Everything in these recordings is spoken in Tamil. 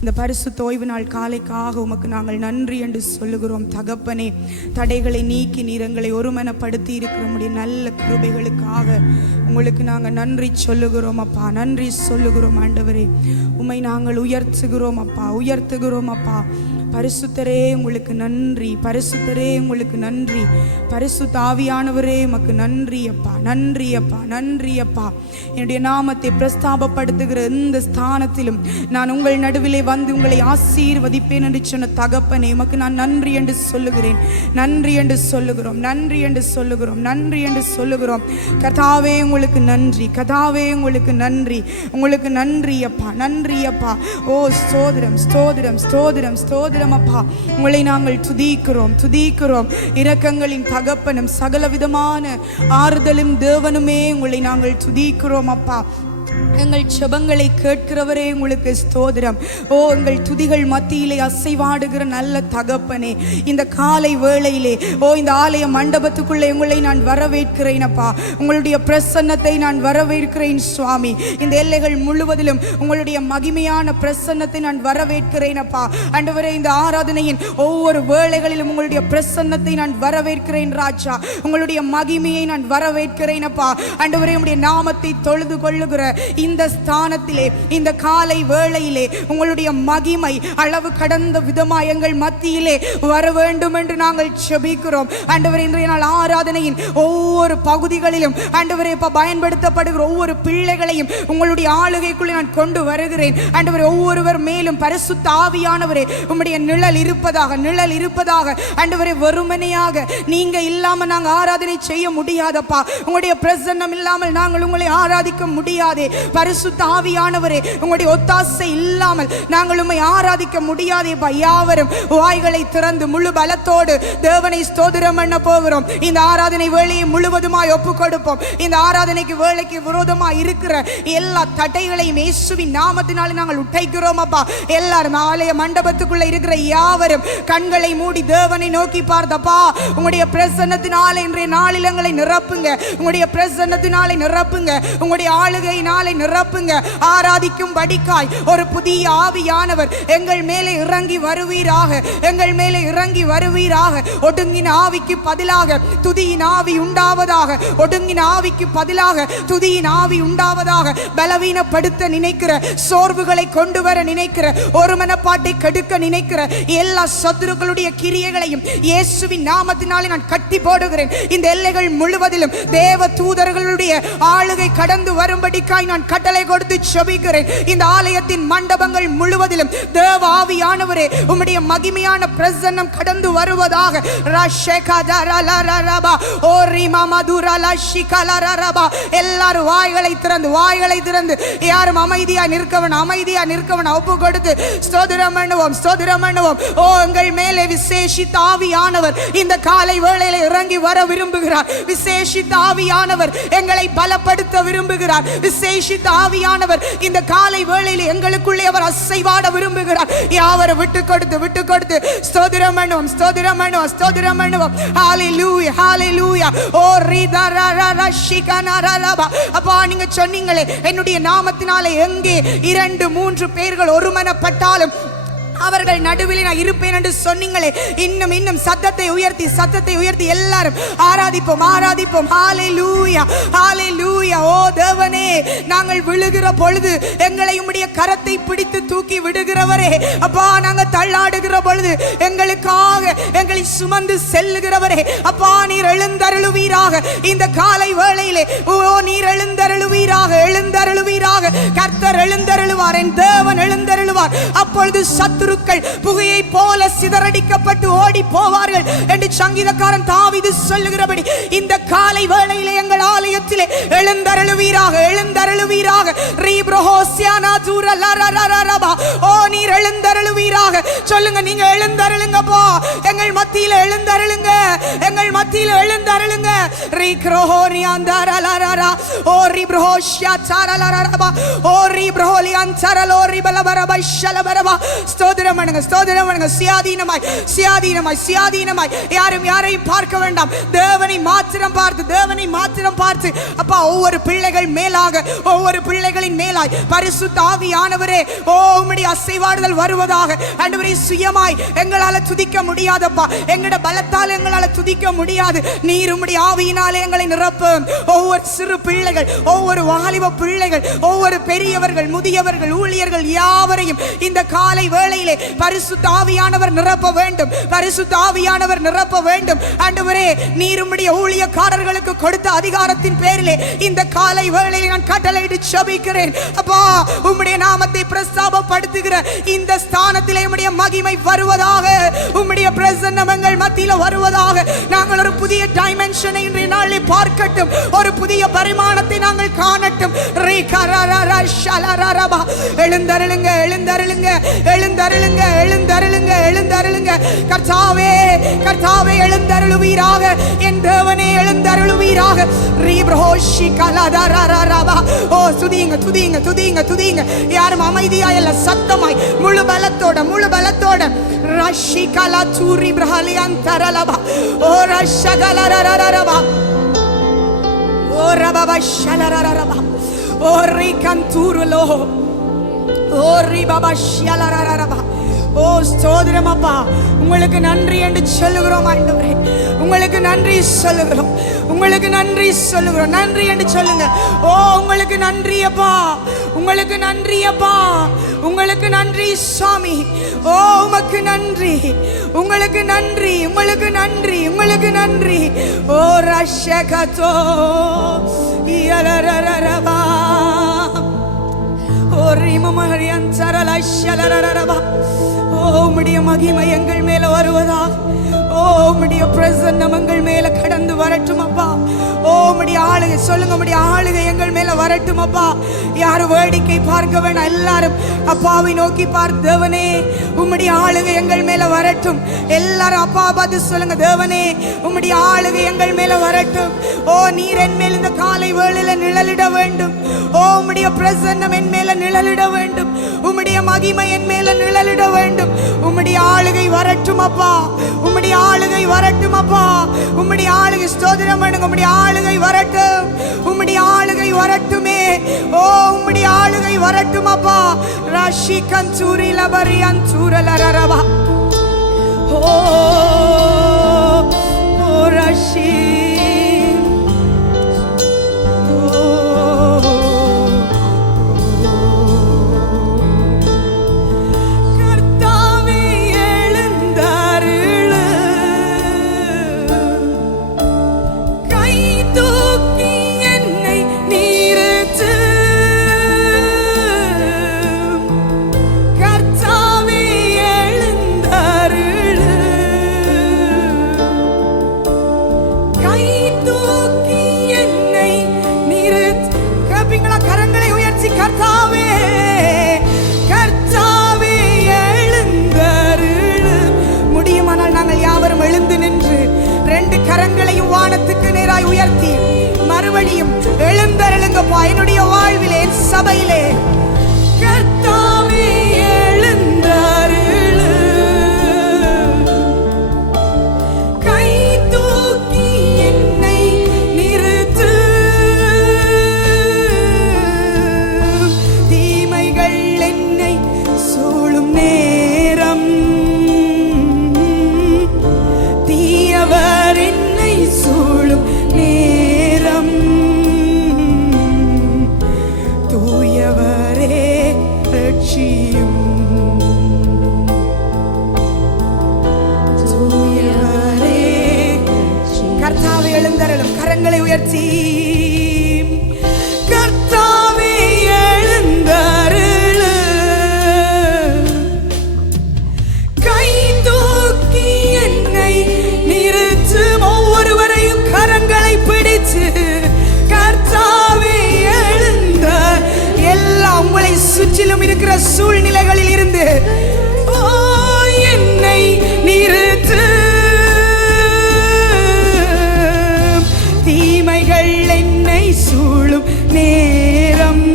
இந்த பரிசுத்த ஓய்வு நாள் காலைக்காக உமக்கு நாங்கள் நன்றி என்று சொல்லுகிறோம் தகப்பனே. தடைகளை நீக்கி நீரங்களை ஒருமனப்படுத்தி இருக்கிற நல்ல கிருபைகளுக்காக உங்களுக்கு நாங்கள் நன்றி சொல்லுகிறோம் அப்பா. நன்றி சொல்லுகிறோம் ஆண்டவரே. உம்மை நாங்கள் உயர்த்துகிறோம் அப்பா, உயர்த்துகிறோம் அப்பா. பரிசுத்தரே உங்களுக்கு நன்றி, பரிசுத்தரே உங்களுக்கு நன்றி, பரிசுத்த ஆவியானவரே உமக்கு நன்றி அப்பா, நன்றி அப்பா, நன்றி அப்பா. என்னுடைய நாமத்தை பிரஸ்தாபப்படுத்துகிற இந்த ஸ்தானத்திலும் நான் உங்கள் நடுவிலே வந்து உங்களை ஆசீர்வதிப்பேன் என்று சொன்ன தகப்பனே உமக்கு நான் நன்றி என்று சொல்லுகிறேன், நன்றி என்று சொல்லுகிறோம், நன்றி என்று சொல்லுகிறோம், நன்றி என்று சொல்லுகிறோம். கர்த்தாவே உங்களுக்கு நன்றி, கர்த்தாவே உங்களுக்கு நன்றி, உங்களுக்கு நன்றி அப்பா, நன்றி அப்பா. ஓ ஸ்தோத்திரம், ஸ்தோத்திரம், ஸ்தோத்திரம், ஸ்தோத்திரம் அப்பா. உங்களை நாங்கள் துதிக்கிறோம், துதிக்கிறோம். இரக்கங்களின் தகப்பனும் சகல விதமான ஆறுதலும் தேவனுமே உங்களை நாங்கள் துதிக்கிறோம் அப்பா. எங்கள் ஜெபங்களை கேட்கிறவரே உங்களுக்கு ஸ்தோத்திரம். ஓ எங்கள் துதிகள் மத்தியிலே அசைவாடுகிற நல்ல தகப்பனே, இந்த காலை வேளையிலே ஓ இந்த ஆலய மண்டபத்துக்குள்ளே உங்களை நான் வரவேற்கிறேன் அப்பா. உங்களுடைய பிரசன்னத்தை நான் வரவேற்கிறேன் சுவாமி. இந்த எல்லைகள் முழுவதிலும் உங்களுடைய மகிமையான பிரசன்னத்தை நான் வரவேற்கிறேன் அப்பா. ஆண்டவரே, இந்த ஆராதனையின் ஒவ்வொரு வேளைகளிலும் உங்களுடைய பிரசன்னத்தை நான் வரவேற்கிறேன் ராஜா. உங்களுடைய மகிமையை நான் வரவேற்கிறேன் அப்பா. ஆண்டவரே, உங்களுடைய நாமத்தை தொழுது கொள்ளுகிற இந்த ஸ்தானத்திலே இந்த காலை வேளையிலே உங்களுடைய மகிமை அளவு கடந்த விதமாய் எங்கள் மத்தியிலே வர வேண்டும் என்று நாங்கள் ஜெபிக்கிறோம் ஆண்டவரே. இன்றைய நாள் ஆராதனையின் ஒவ்வொரு பகுதிகளிலும் ஆண்டவரே பயன்படுத்தப்படுகிற ஒவ்வொரு பிள்ளைகளையும் உங்களுடைய ஆளுகைக்குள்ளே நான் கொண்டு வருகிறேன் ஆண்டவரே. ஒவ்வொருவர் மேலும் பரிசுத்த ஆவியானவரே உம்முடைய நிழல் இருப்பதாக, நிழல் இருப்பதாக ஆண்டவரே. வெறுமனையாக நீங்க இல்லாம நாங்கள் ஆராதனை செய்ய முடியாதப்பா. உங்களுடைய பிரசன்னம் இல்லாமல் நாங்கள் உங்களை ஆராதிக்க முடியாதே. பரிசுத்த ஆவியானவரே, உங்களுடைய ஒத்தாசை இல்லாமல் நாங்கள் உம்மை ஆராதிக்க முடியாதேப்பா. யாவரும் வாய்களை திறந்து முழு பலத்தோடு தேவனை ஸ்தோத்திரம் பண்ண போகிறோம். இந்த ஆராதனை வேளையை முழுவதுமாய் ஒப்பு கொடுப்போம். இந்த ஆராதனைக்கு வேளைக்கு விரோதமாய் இருக்கிற எல்லா தடைகளையும் இயேசுவின் நாமத்தினாலே நாங்கள் உடைக்கிறோம் அப்பா. எல்லாரும் ஆலய மண்டபத்துக்குள்ள இருக்கிற யாவரும் கண்களை மூடி தேவனை நோக்கி பார்த்தப்பா. உங்களுடைய பிரசன்னத்தினாலே இன்றைய நாளில் எங்களை நிரப்புங்க, உங்களுடைய பிரசன்னத்தினாலே நிரப்புங்க, உங்களுடைய ஆளுகையினாலே நிரப்புங்க. ஆராதிக்கும் படிக்காய் ஒரு புதிய ஆவியானவர் எங்கள் மேலே இறங்கி வருவீராக, எங்கள் மேலே இறங்கி வருவீராக. ஒடுங்கின ஆவிக்கு பதிலாக துதியின் ஆவி உண்டாவதாக, ஒடுங்கின ஆவிக்கு பதிலாக துதியின் ஆவி உண்டாவதாக. பலவீனப்படுத்த நினைக்கிற, சோர்வுகளை கொண்டு வர நினைக்கிற, ஒரு மனப்பாட்டை கெடுக்க நினைக்கிற எல்லா சத்துருக்களுடைய கிரியைகளையும் இயேசுவின் நாமத்தினாலே நான் கட்டி போடுகிறேன். இந்த எல்லைகள் முழுவதிலும் தேவ தூதர்களுடைய ஆளுகை கடந்து வரும்படிக்காய் நான் கட்டளை கொடுத்து ஜெபிக்கிறேன். இந்த ஆலயத்தின் மண்டபங்கள் முழுவதிலும் தேவ ஆவியானவரே உம்முடைய மகிமையான பிரசன்னம் கடந்து வருவதாக. எல்லாரும் வாய்களை திறந்து, வாய்களை திறந்து யாரும் அமைதியா நிற்கவன், அமைதியா நிற்கவன் ஒப்பு கொடுத்து ஸ்தோத்திரம் பண்ணுவோம், ஸ்தோத்திரம் பண்ணுவோம். ஓ எங்கள் மேலே விசேஷித்த ஆவியானவர் இந்த காலை வேளையில இறங்கி வர விரும்புகிறார். விசேஷித்த ஆவியானவர் எங்களை பலப்படுத்த விரும்புகிறார். விசேஷித்த ஆவியானவர் இந்த காலை வேளையில் எங்களுக்குள்ளே அவர் அசைவாட விரும்புகிறார். யாவரை விட்டு கொடுத்து, விட்டு கொடுத்து ஸ்தோத்திரம் பண்ணுவோம், ஸ்தோத்திரம் பண்ணுவோம், ஸ்தோத்திரம் பண்ணுவோம். ஹalleluya, ஹalleluya. ஓ ரிதரரஷிகனரலபா. அப்பா, நீங்க சொன்னீங்களே என்னுடைய நாமத்தினாலே எங்கே 2-3 பேர்கள் ஒருமனப்பட்டாலும் அவர்கள் நடுவில் நான் இருப்பேன் என்று சொன்னீங்களே. இன்னும் இன்னும் சத்தத்தை உயர்த்தி, சத்தத்தை உயர்த்தி எல்லாரும் ஆராதிப்போம், ஆராதிப்போம். ஹalleluya, ஹalleluya. ஓ தேவனே, நாங்கள் விழுகிற பொழுது எங்களை உம்முடைய கரத்தை பிடித்து தூக்கி விடுகிறவரே. அப்பா, நாங்கள் தள்ளாடுகிற பொழுது எங்களுக்காக எங்களை சுமந்து செல்லுகிறவரே. அப்பா, நீர் எழுந்தருளுவீராக இந்த காலை வேளையிலே. ஓ நீர் எழுந்தருளுவீராக, எழுந்தருளுவீராக. கர்த்தர் எழுந்தருளுவார், என் தேவன் எழுந்தருளுவார். அப்பொழுது சத்துரு புகையை போல சிதறடிக்கப்பட்டு ஓடி போவார்கள் என்று சங்கீதக்காரன் தாவீது சொல்லுகிறபடி இந்த காலை வேளையிலே எங்கள் ஆலயத்திலே எழுந்தருளுவீராக, எழுந்தருளுவீராக. ஓ நீர் எழுந்தருளுவீராக. சொல்லுங்க, நீங்க எழுந்தருளுங்கப்பா. எங்கள் மத்தியில எழுந்தருளுங்க, எங்கள் மத்தியில எழுந்தருளுங்க. ஓ ரிப்ரோஹோஷியா சாரலரபா, ஓ ரிப்ரோலியான் சரலோரி பலபரபா ஷலபரபா. ஸ்தோத்திரம் பண்ணுங்க, ஸ்தோத்திரம் பண்ணுங்க. சுயாதீனமாய், சுயாதீனமாய், சுயாதீனமாய். யாரும் யாரையும் பார்க்க வேண்டாம். தேவனை மாத்திரம் பார்த்து, தேவனை மாத்திரம் பார்த்து. அப்பா, ஒவ்வொரு பிள்ளைகள் மேலாக, ஒவ்வொரு பிள்ளைகளின் மேலாய் பரிசுத்த ஆவி ஆவியானவரே ஓ உம்முடைய அசைவாடுதல் வருவதாக. ஆண்டவரே சுயமாய் எங்களால துதிக்க முடியாதப்பா, எங்கட பலத்தால் எங்களால துதிக்க முடியாது. நீர் உம்முடைய ஆவியினாலே எங்களை நிரப்பும். ஒவ்வொரு சிறு பிள்ளைகள், ஒவ்வொரு வாலிப பிள்ளைகள், ஒவ்வொரு பெரியவர்கள், முதியவர்கள், ஊழியர்கள் யாவரையும் இந்த காலை வேளையிலே பரிசுத்த ஆவியானவர் நிரப்ப வேண்டும். பரிசுத்த ஆவியானவர் நிரப்ப வேண்டும். ஆண்டவரே நீர் உம்முடைய ஊழியக்காரர்களுக்கு கொடுத்த அதிகாரத்தின் பேரிலே இந்த காலை வேளையிலே நான் கட்டளையிட்டு ஜெபிக்கிறேன். அப்பா உம்முடைய நாமத்தை பிரஸ்தாபப்படுத்துகிற இந்த ஸ்தானத்திலே உம்முடைய மகிமை வருவதாக. உம்முடைய பிரசன்னம் எங்கள் மத்தியில வருவதாக. நாங்கள் ஒரு புதிய டைமென்ஷனை இன்றைய நாளில் பார்க்கட்டும். ஒரு புதிய பரிமாணத்தை நாங்கள் காணட்டும். எழுந்தருளுங்க, எழுந்தருளுங்க, எழுந்தருளுங்க, எழுந்தருளுங்க, எழுந்தருளுங்க. கர்த்தாவே, கர்த்தாவே எழுந்தருளுவீராக. என் தேவனே எழுந்தருளுவீராக. ஓ துதியுங்க, துதியுங்க, துதியுங்க, துதியுங்க. யாரும் அமைதியாய் அல்ல, சத்தமாய் முழு பலத்தோட, முழு பலத்தோட. ரஷிகலா சூரி பிரஹலியன் தரலபா ஓ ரஷகலரரரபா ஓ ரபப ஷலரரரபா ஓ ரிகந்தூருலோ ஓ ரிபப ஷலரரரபா. ஓ ஸ்தோத்திரம் அப்பா, உங்களுக்கு நன்றி என்று சொல்லுகிறோம் ஆண்டவரே. உங்களுக்கு நன்றி சொல்லுகிறோம், உங்களுக்கு நன்றி சொல்லுகிறோம். நன்றி என்று சொல்லுங்க. ஓ உங்களுக்கு நன்றி அப்பா, உங்களுக்கு நன்றி அப்பா, உங்களுக்கு நன்றி சுவாமி. ஓ உமக்கு நன்றி, உங்களுக்கு நன்றி, உங்களுக்கு நன்றி, உங்களுக்கு நன்றி. ஓ ரஷகதோ யலரரரபா ஓ ரிமமஹரியன் சரலஷலரரபா. ஓ உம்முடைய மகிமை எங்கள் மேல வருவதாக. ஓ உம்முடைய பிரசன்னம் எங்கள் மேல கடந்து வரட்டும் அப்பா. ஓ உம்முடைய ஆளுகை சொல்லுங்க, உம்முடைய ஆளுகை எங்கள் மேல வரட்டும் அப்பா. யாரும் வேடிக்கை பார்க்க வேண்டாம், எல்லாரும் அப்பாவை நோக்கி பார்த்து தேவனே உம்முடைய ஆளுகை எங்கள் மேல வரட்டும். எல்லாரும் அப்பா பார்த்து சொல்லுங்க, தேவனே உம்முடைய ஆளுகை எங்கள் மேல வரட்டும். ஓ நீர் என் மேல் இந்த காலை வேளையில நிழலிட வேண்டும். ஓ உம்முடைய பிரசன்னம் என் மேல நிழலிட வேண்டும். உம்முடைய மகிமை என் மேல நிழலிட வேண்டும். உம்முடைய ஆளுகை வரட்டும் அப்பா, உம்முடைய ஆளுகை வரட்டும் அப்பா. உம்முடைய ஆளுகை ஸ்தோத்திரம் பண்ணுங்க. உம்முடைய ஆளுகை வரட்டும், உம்முடைய ஆளுகை வரட்டுமே. ஓ உம்முடைய ஆளுகை வரட்டும் அப்பா. ராஷி கஞ்சூரி லபரியன் சூரலரரபா ஓ ஓ ராஷி கரங்களையும் வானத்துக்கு நேராய் உயர்த்தி மறுபடியும் எழுந்தருளுங்கப்பா. என்னுடைய வாழ்விலே, என் சபையிலே கர்த்தாவே எழுந்தருளு. கை தூக்கி என்னை நிறுத்து. தீமைகள் என்னை சூழும் நேரம், தீயவர் என்னை சூழும் நேரம், தூயவரே ரட்சியும். தூயவரே கர்த்தாவே எழுந்தருளும். கரங்களை உயர்த்தி கர்த்தாவே எழுந்தருளு. கை தூக்கி என்னை நிறுத்தும். ஒவ்வொருவரையும் கரங்களை பிடித்து கர்த்தாவே எழுந்த. எல்லாம் உங்களை சுற்றிலும் இருக்கிற சூழ்நிலைகளில் இருந்து ஓ என்னை நிறுத்து. தீமைகள் என்னை சூழும் நேரம்,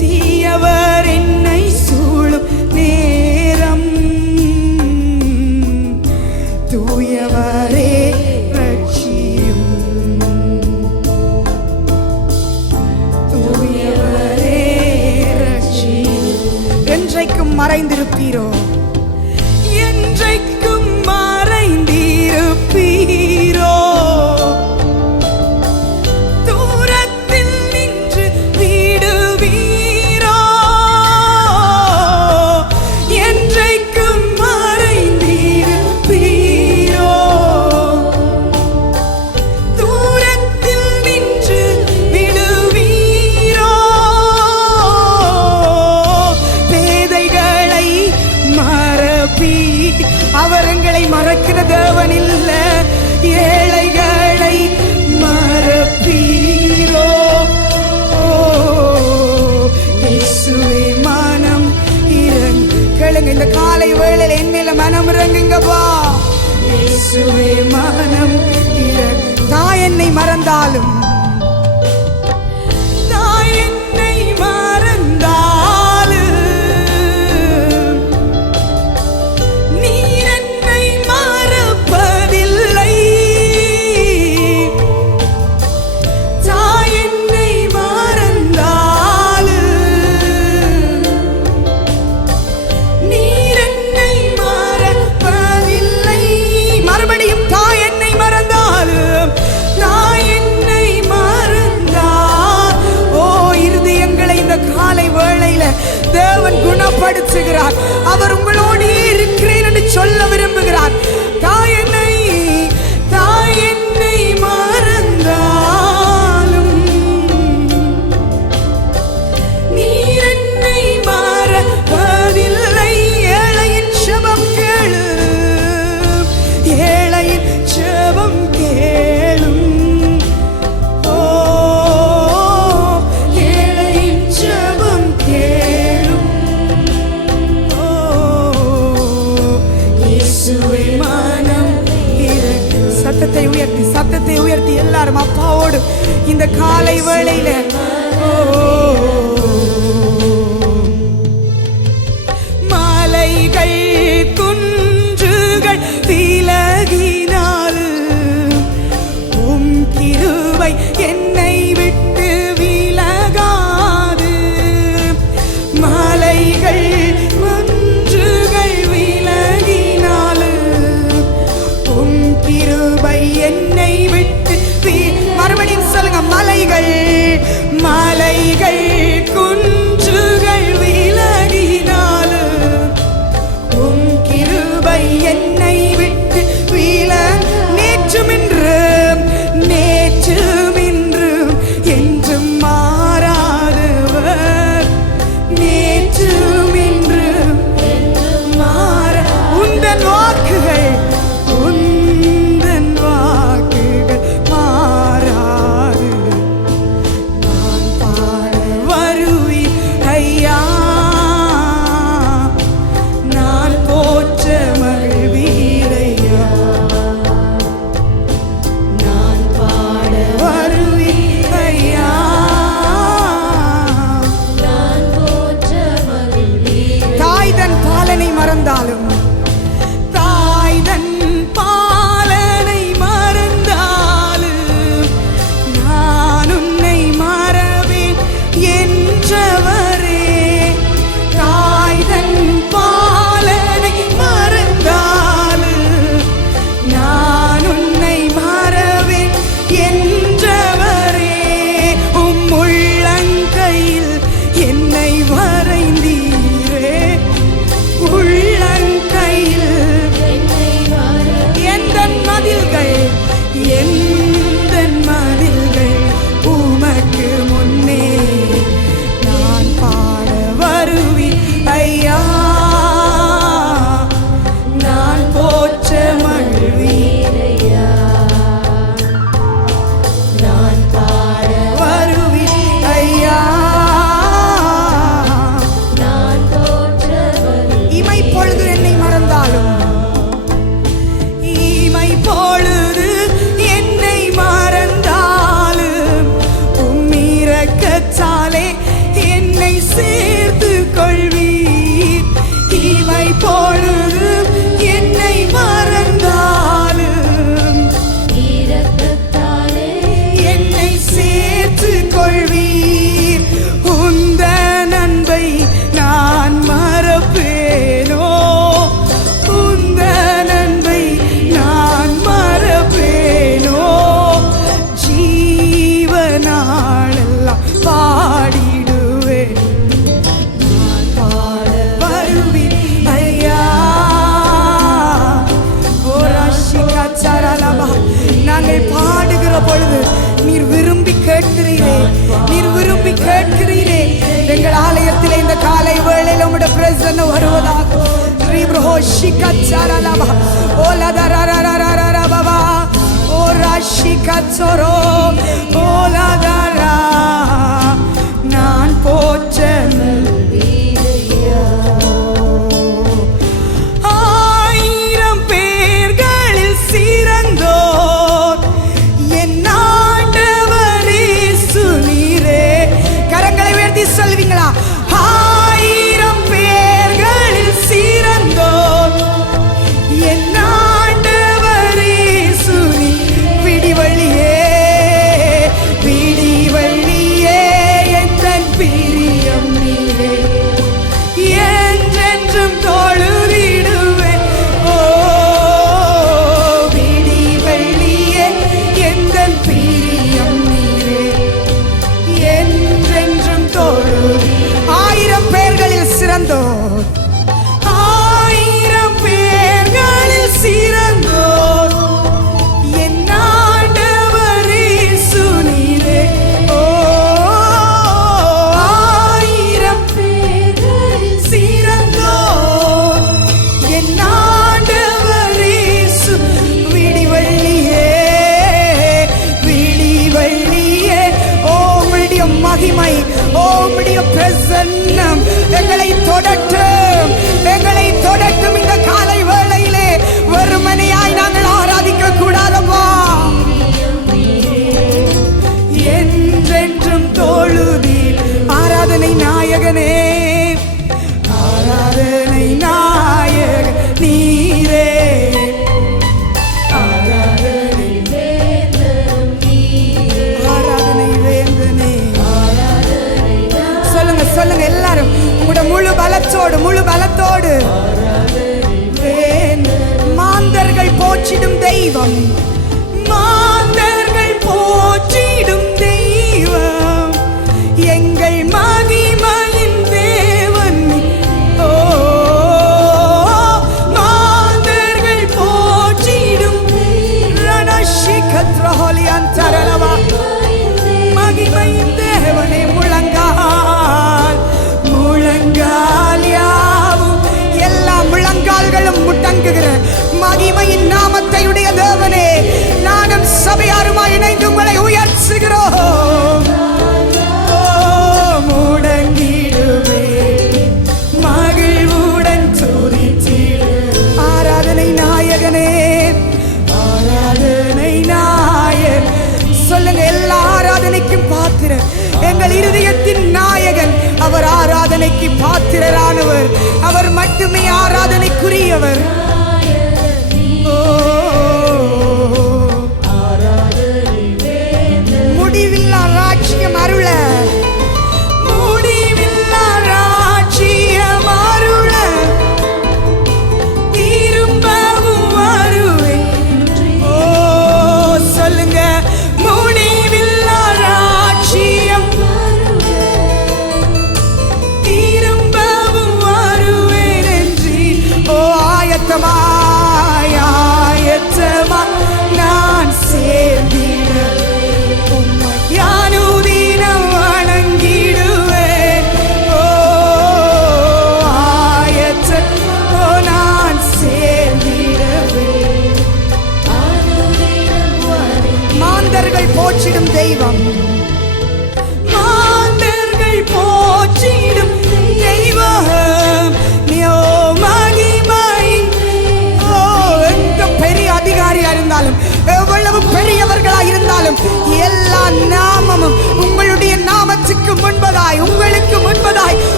தீயவர் என்னை சூழும் நேரம், தூயவரே ரட்சியும். தூயவரே மறந்தாலும் தாய் என்னை மறந்தாலும் நீர் என்னை மறப்பதில்லை. தாய் என்னை மறந்தாலும் நீர் என்னை மறப்பதில்லை. மறுபடியும் தாய் என்னை மறந்தாலும் தாய் என்னை மறந்தால். ஓ, இருதயங்களை இந்த காலை வேளையில தேவன் குணப்படுத்துகிறார். அவர் உங்களோடு இருக்கிறேன் என்று சொல்ல விரும்புகிறார். தாய் என்னை மறந்தாலும் நீர் என்னை மறப்பதில்லை. ஏழையின் ஜெபம் கேளு, ஏழையின் ஜெபம் கேளும். ஓ, ஏழையின் ஜெபம் கேளும். ஓ, இயேசுவே மனம் இறங்கு. சத்தத்தை உயர்த்தி எல்லாரும் அப்பாவோடு இந்த காலை வேளையில மலைகள் குன்றுகள் விலகினாலும் உம் கிருபை என்னை விட்டு விலகாது. மலைகள் குன்றுகள் விலகினாலும் உம் கிருபை என்னை விட்டு மறுபடியும் சொல்லுங்க. மலைகள் குன்றுகள் விலகினாலும் உம் கிருபை என்னை விட்டு நேற்றும் இன்றும் என்றும் மாறாதவர். நேற்றும் இன்றும் மாற உந்தன் வாக்குகள் மாறாது. நான் பாட வருவேன் ஐயா, நான் போற்ற மகிழ்வீரையா. நான் பாட வருவேன் ஐயா, நான் போற்ற மகிழ்வீரையா. தாய் தன் பாலனை மறந்தாலும் நான் உன்னை மறவேன் என்றவரே. தாய் தன் பாலனை மறந்தாலும் நான் உன்னை மறவேன் என்றவரே. உம் உள்ளங்கையில் என்னை வரைந்தீரே. உள்ளங்கையில் எந்தன் மதில்கள் உமக்கு முன்னே நான் பாட வருவேன் ஐயா, நான் போற்ற மகிழ்வீரையா. நான் பாட வருவேன் ஐயா, நான் போற்ற இமைப்பொழுது என்னை மறந்தாலும் இமைப்பொழுது என்னை மறந்தாலும் உம் இரக்கத்தாலே என்னை சேர்த்து கொள்வீர். இமைப்பொழுது என்னை மறந்தாலும் இரக்கத்தாலே என்னை சேர்த்து கொள்வீர். உந்தன் அன்பை நான் மறப்பேனோ, உந்தன் அன்பை நான் மறப்பேனோ. ஜீவனாளெல்லாம் பாடிடுவேன். நான் பாட வருவேன் ஐயா. நாங்கள் பாடுகிற பொழுது நீர் விரும்பி கேட்கிறீரே, நீர் விரும்பி கேட்கிறீரே. எங்கள் ஆலயத்திலே இந்த காலை வேளையில் உம்முடைய பிரசன்னம் வருவதாக. நான் போற்ற ஆயிரம் பேர்களில் சிறந்தோர் என் சிறந்தோர், 1000 பேர்களில் சிறந்தோர் என் ஆண்டவர் இயேசு நீரே. ஓ 1000 பேர்களில் சிறந்தோர் என் ஆண்டவர் இயேசு. விடிவெள்ளியே விடிவெள்ளியே, ஓ உம்முடைய மகிமை, ஓ உம்முடைய பிரசன்னம் எங்களை தொடட்டும், எங்களை தொடட்டும். இந்த காலை வேளையிலே வெறுமனையாய் நாங்கள் ஆராதிக்க கூடாதப்பா. என்றென்றும் தொழுதீர். ஆராதனை நாயகனே, ஆராதனை நாயக நீரே, ஆராதனை ஆராதனை வேந்தனே. சொல்லுங்க சொல்லுங்க எல்லாரும் உங்களோட முழு பலத்தோடு, முழு பலத்தோடு. மாந்தர்கள் போற்றிடும் தெய்வம், மாந்தர்கள் போற்றிடும் தெய்வம், எங்கள் மகிமையின் தேவன். ஓ மாந்தர்கள் போற்றிடும் ரணஷிகத்ரஹலியன் தரலவா, மகிமையின் தேவனே. முழங்கால் முழங்கால் யாவும், எல்லா முழங்கால்களும் முட்டங்குகிற மகிமையின் நாமத்தையுடைய தேவனே, நானும் சபையாருமாய் இணைந்து உங்களை உயர்த்துகிறோம். ஓ முடங்கிடுவே மகிழ்வுடன் துதித்திடு. ஆராதனை நாயகனே, ஆராதனை நாயகன். சொல்லுங்க எல்லா ஆராதனைக்கும் பாத்திரர் எங்கள் இருதயத்தின் நாயகன். அவர் ஆராதனைக்கு பாத்திரரானவர், அவர் மட்டுமே ஆராதனைக்குரியவர். முடிவில்லா ராஜ்யம் அருள, முடிவில்லா ராஜ்யம் அருள திரும்பவும் வருவேன். ஓ சொல்லுங்க, முடிவில்லா ராஜ்யம் திரும்பவும் வருவேன் என்று. ஓ ஆயத்தமா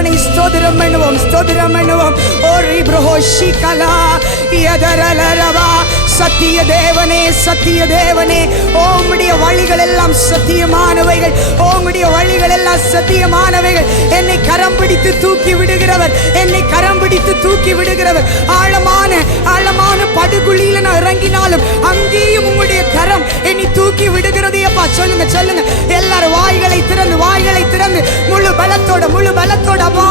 தேவனை ஸ்தோத்திரம் பண்ணுவோம், ஸ்தோத்திரம் பண்ணுவோம். ஓ ரிப்ரஹோ ஷிகலா யதரலரவா. சத்திய தேவனே, சத்திய தேவனே, உம்முடைய வழிகள் எல்லாம் சத்தியமானவைகள், உம்முடைய வழிகள் எல்லாம் சத்தியமானவைகள். என்னை கரம் பிடித்து தூக்கி விடுகிறவர், என்னை கரம் பிடித்து தூக்கி விடுகிறவர். ஆழமான ஆழமான படுகுழியில நான் இறங்கினாலும் அங்கேயும் உம்முடைய கரம் என்னை தூக்கி விடுகிறது. அப்பா சொல்லுங்க, சொல்லுங்க எல்லாரும் வாய்களை திறந்து, வாய்களை திறந்து முழு பலத்தோட, முழு பலத்தோட அப்பா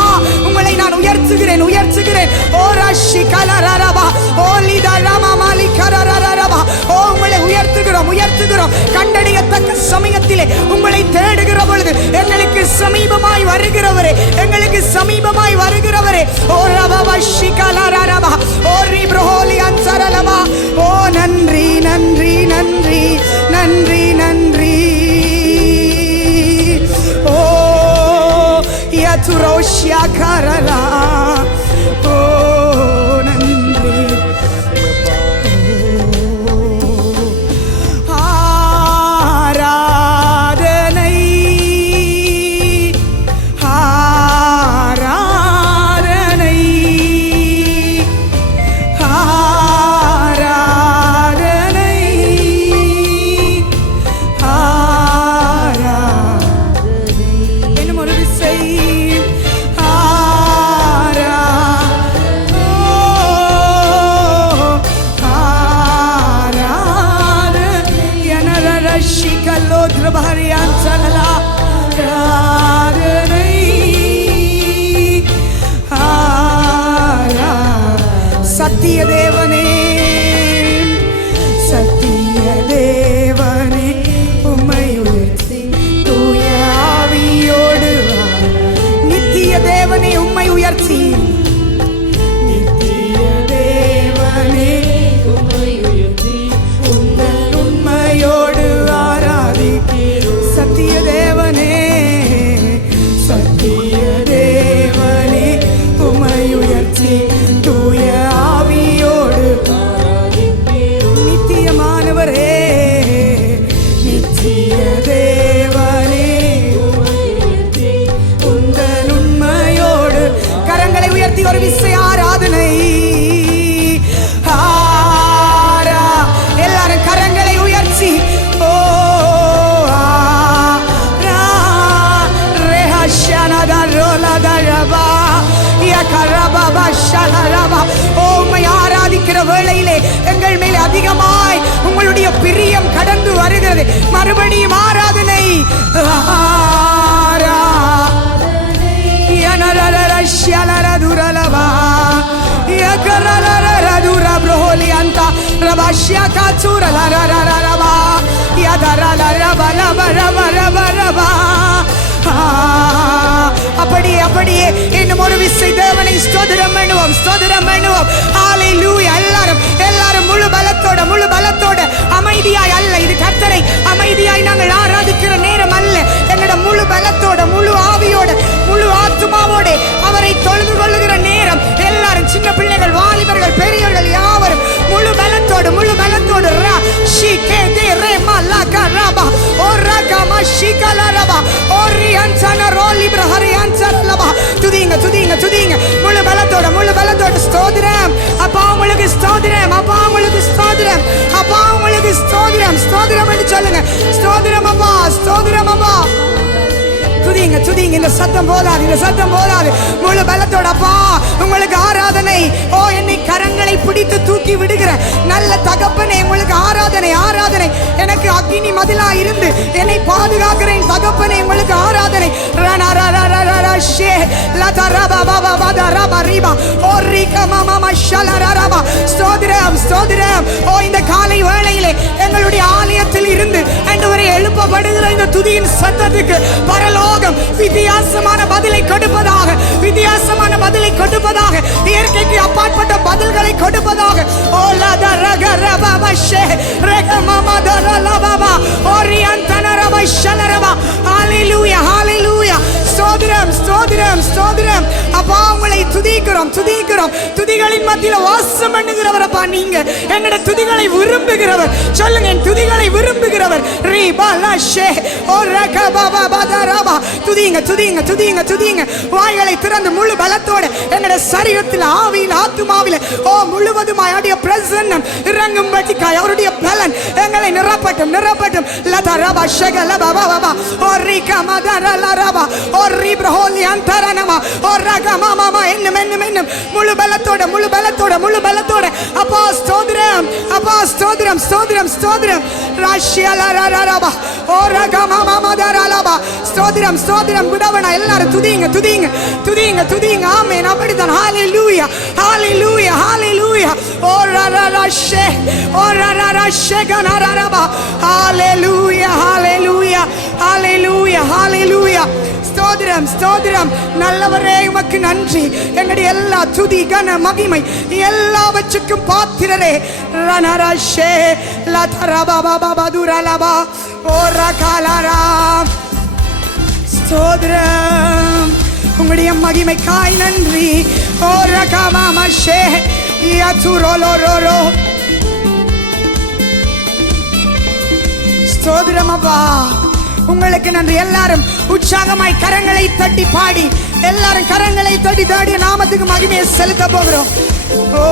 உங்களை நான் உயர்த்துகிறேன், உயர்த்துகிறேன். ஓ ராஷி கலரரபா, ஓ லிதா ராமா மாலி கரரரபா. ஓ உங்களை உயர்த்துகிறோம், உயர்த்துகிறோம். கண்டறியத்தக்க சமயத்திலே உங்களை தேடுகிற பொழுது எங்களுக்கு சமீபமாய் வருகிறவரே, எங்களுக்கு சமீபமாய் வருகிறவரே. ஓ ரபா ஷிகலரரபா, ஓ ரிப்ரஹோலி அன்சரலபா. ஓ நன்றி, நன்றி, நன்றி, நன்றி, நன்றி. ஓ யதுரோஷ்யா கரரா. ஓ நன்றி. ஆராதனை, ஆராதனை, ஆராதனை, ஆராதனை. இன்னும் ஒரு விசை. சத்திய தேவனே, சத்திய தேவனே, உம்மை உயர்த்தி தூய ஆவியோடு. நித்திய தேவனே உம்மை உயர்த்தி, நித்திய தேவனே உம்மை உயர்த்தி உங்கள் உண்மையோடு ஆராதிக்கிறோம். சத்திய தேவனே, சத்திய தேவனே உம்மை உயர்த்தி தூய ஆவியோடு ஆராதிக்கிறோம். நித்தியமானவரே, நித்திய தேவனே உம்மை உயர்த்தி உங்கள் உண்மையோடு. கரங்களை உயர்த்தி ஒரு விசை ஆராதனை. எல்லாரும் கரங்களை உயர்த்தி. ஓ உம்மை ஆராதிக்கிற வேளையிலே எங்கள் மேல் அதிகமாய் உங்களுடைய பிரியம் கடந்து வருகிறது. மறுபடியும் ஆராதனை. அப்படியே அப்படியே இன்னும் ஒரு விசை தேவனை ஸ்தோத்திரம் பண்ணுவோம், ஸ்தோத்திரம் பண்ணுவோம். ஹல்லேலூயா. எல்லாரும் எல்லாரும் முழு பலத்தோட, முழு பலத்தோட, அமைதியாய் அல்ல. இது கர்த்தரை அமைதியாய் நாங்கள் ஆராதிக்கிற நேரம் அல்ல. எங்களோட முழு பலத்தோட, முழு ஆவியோட, முழு ஆத்துமாவோட அவரை தொழுது கொள்ளுகிற நேரம். எல்லாரும் சின்ன பிள்ளைகள், வாலிபர்கள், பெரியவர்கள் யாவரும் முழு பலத்தோடு, முழு பலத்தோடு. துதிங்க, துதிங்க, துதிங்க முழு பலத்தோட, முழு பலத்தோட. ஸ்தோத்திரம் அப்பா உங்களுக்கு, ஸ்தோத்திரம் அப்பா உங்களுக்கு, ஸ்தோத்திரம் அப்பா உங்களுக்கு, ஸ்தோத்திரம், ஸ்தோத்திரம் என்று சொல்லுங்க. ஸ்தோத்திரம் அப்பா, ஸ்தோத்திரம் அப்பா. துதிங்க, துதிங்க. இந்த சத்தம் போதாது, இந்த சத்தம் போதாது. முழு பலத்தோட அப்பா உங்களுக்கு ஆராதனை. ஓ என்னை கரங்களை பிடித்து தூக்கி விடுகிற நல்ல தகப்பனே உங்களுக்கு ஆராதனை, ஆராதனை. எனக்கு அக்னி மதிலா இருந்து என்னை பாதுகாக்கிறேன் தகப்பனே உங்களுக்கு ஆராதனை. ஸ்தோத்திரம், ஸ்தோத்திரம். ஓ இந்த காலை வேளையிலே எங்களுடைய ஆலயத்தில் இருந்து ஆண்டவரே எழுப்பப்படுகிற இந்த துதியின் சத்தத்துக்கு பரலோகம் வித்தியாசமான பதிலை கொடுப்பதாக, வித்தியாசமான பதிலை கொடுப்பதாக, இயற்கைக்கு அப்பாற்பட்ட பதில்களை கொடுப்பதாக. ஓ லதா ரக ரபா ஷே ரக மமா தரலா பாபா ஓரியந்தன ரபா ஷலரபா. ஹalleluya, ஹalleluya. ஸ்தோத்திரம், ஸ்தோத்திரம், ஸ்தோத்திரம் அப்பா உங்களை துதிக்கிறோம் துதிக்கிறோம். துதிகளின் மத்தியில் வாசம் பண்ணுகிறவரப்பா நீங்க. எங்கட துதிகளை விரும்புகிறவர். சொல்லுங்க, என் துதிகளை விரும்புகிறவர். துதிங்க துதிங்க துதிங்க துதிங்க. வாய்களை திறந்து முழு பலத்தோட எங்கட சரீரத்தில் ஆவியில் ஆத்துமாவில் முழுவதுமாய் அவருடைய பிரசன்னம் இறங்கும்படிக்காய் அவருடைய பலன் எங்களை நிரப்பட்டும் நிரப்பட்டும். லதா ரபா ஷகல பாபா பாபா ஓ ரிகா மதர லரபா ஓ ரிப்ரஹோலி அந்தரனமா ஓ ரகா மாமா என்னும் என்னும் என்னும் முழு பலத்தோட முழு பலத்தோட முழு பலத்தோட. அப்பா ஸ்தோத்திரம், அப்பா ஸ்தோத்திரம் ஸ்தோத்திரம் ஸ்தோத்திரம். ராஷியல ரரபா ஓ ரகா மாமா மதர லபா ஸ்தோத்திரம் ஸ்தோத்திரம். விடவனா எல்லாரும் துதிங்க துதிங்க துதிங்க துதிங்க. ஆமென். அப்படிதான். ஹalleluya ஹalleluya ஹalleluya. ஓ ரரரஷே ஓ ரரரஷே கனரபா. ஹalleluya ஹalleluya ஹalleluya ஹalleluya. ஸ்தோத்திரம் ஸ்தோத்திரம். நல்லவரே உமக்கு நன்றி. எங்களுடைய எல்லா துதி கன மகிமை எல்லாவற்றுக்கும் பாத்திரரே. ரனரஷே லதரபா பாபா பதுரலபா ஓ ரகலரா. ஸ்தோத்திரம் உங்களுடைய மகிமைக்காய் நன்றி. ஓ ரகமாமஷே யதுரோலோரோரோ. ஸ்தோத்திரம் அப்பா உங்களுக்கு நன்றி. எல்லாரும் உற்சாகமாய் கரங்களை தட்டி பாடி, எல்லாரும் கரங்களை தட்டி தாடி நாமத்துக்கு மகிமையை செலுத்த போகிறோம். ஓ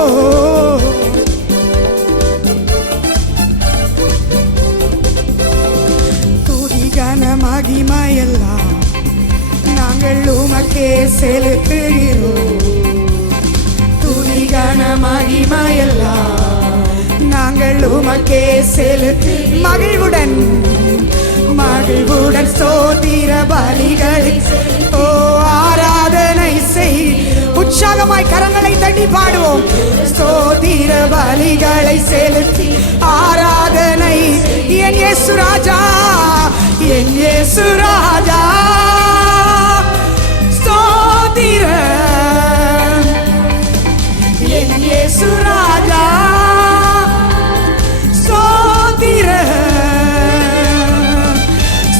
துதி கன மகிமையெல்லாம் நாங்கள் உமக்கே செலுத்துகிறோம். துதி கன மகிமையெல்லாம் நாங்கள் உமக்கே செலுத்து மகிழ்வுடன் மகிழ்வுடன் ஸ்தோத்திர பலிகளை ஓ ஆராதனை செய். உற்சாகமாய் கரங்களை தட்டி பாடுவோம். ஸ்தோத்திர பலிகளை செலுத்தி ஆராதனை என் இயேசு ராஜா என் இயேசு ராஜா. ஸ்தோத்திர என் இயேசு ராஜா.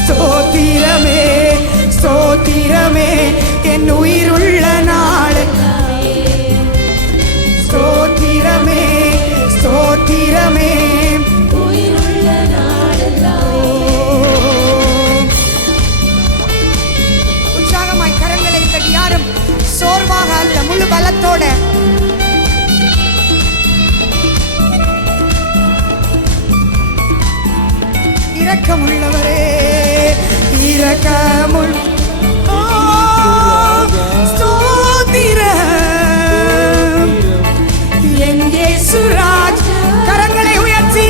ஸ்தோத்திரமே ஸ்தோத்திரமே என் உயிருள்ள நாள். ஸ்தோத்திரமே ஸ்தோத்திரமே உயிருள்ள நாள். உற்சாகமாய் கரங்களை தட்டி யாரும் சோர்வாக அல்ல, முழு பலத்தோட இரக்கமுள்ளவரே இரக்கமுள். ஸ்தோத்திரம் என் இயேசு ராஜா. கரங்களை உயர்த்தி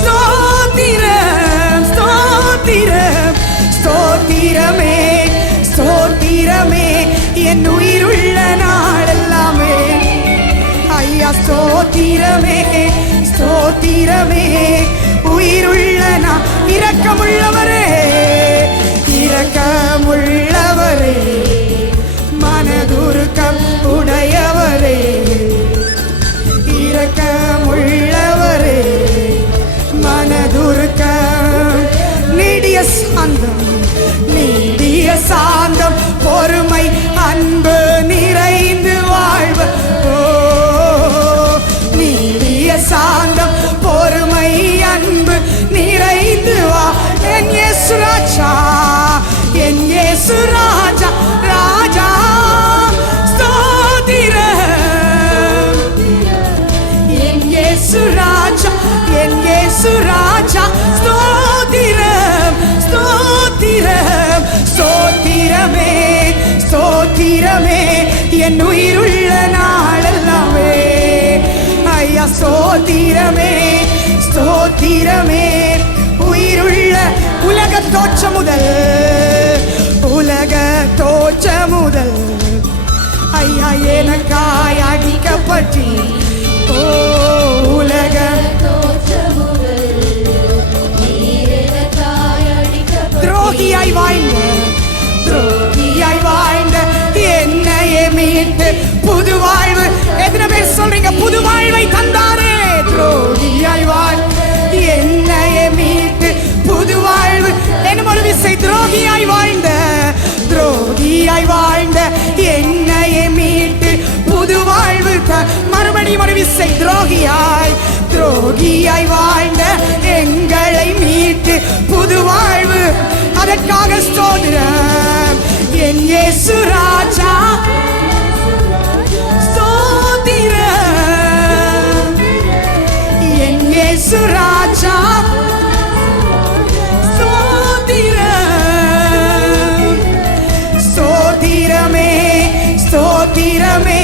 ஸ்தோத்திரம் ஸ்தோத்திரம் ஸ்தோத்திரமே ஸ்தோத்திரமே என் உயிருள்ள நாளெல்லாமே. ஐயா ஸ்தோத்திரமே ஸ்தோத்திரமே உயிருள்ள நான். இரக்கமுள்ளவரே இரக்கமுள்ளவரே மனதுருக்கம் உடையவரே. இரக்கமுள்ளவரே மனதுருக்கம் நீடிய சாந்தம் நீடிய சாந்தம் பொறுமை அன்பு நிறைந்து வாழ்வு. நீடிய சாந்தம் பொறுமை அன்பு நிறைந்து வா. என் இயேசு ராஜா என் இயேசு ராஜா ராஜா. ஸ்தோத்திரம் என் இயேசு ராஜா என் இயேசு ராஜா. ஸ்தோத்திரம் ஸ்தோத்திரம் ஸ்தோத்திரமே ஸ்தோத்திரமே என் உயிருள்ள நாளெல்லாமே. ஐயா ஸ்தோத்திரமே ஸ்தோத்திரமே உயிருள்ள. உலக தோற்ற முதல் உலக தோற்ற முதல் ஐயா எனக்காய் அடிக்கப்பட்டி. ஓ உலக துரோகியாய் வாழ்ந்த துரோகியாய் வாழ்ந்த என்னையே மீட்டு புது வாழ்வு. எத்தனை பேர் சொல்றீங்க புது வாழ்வை தந்தாரே. துரோகியாய் வாழ்ந்த என்னையே மீட்டு புது வாழ்வு. என்ன ஒரு விசை துரோகியாய் வாழ்ந்த துரோகியாய் வாழ்ந்த என்னை விசை துரோகியாய் வாழ்ந்த எங்களை மீட்டு புது வாழ்வு, அதற்காக ஸ்தோத்திரம். என் இயேசு ராஜா ஸ்தோத்திரம். என் இயேசு ராஜா ஸ்தோத்திரம். ஸ்தோத்திரமே ஸ்தோத்திரமே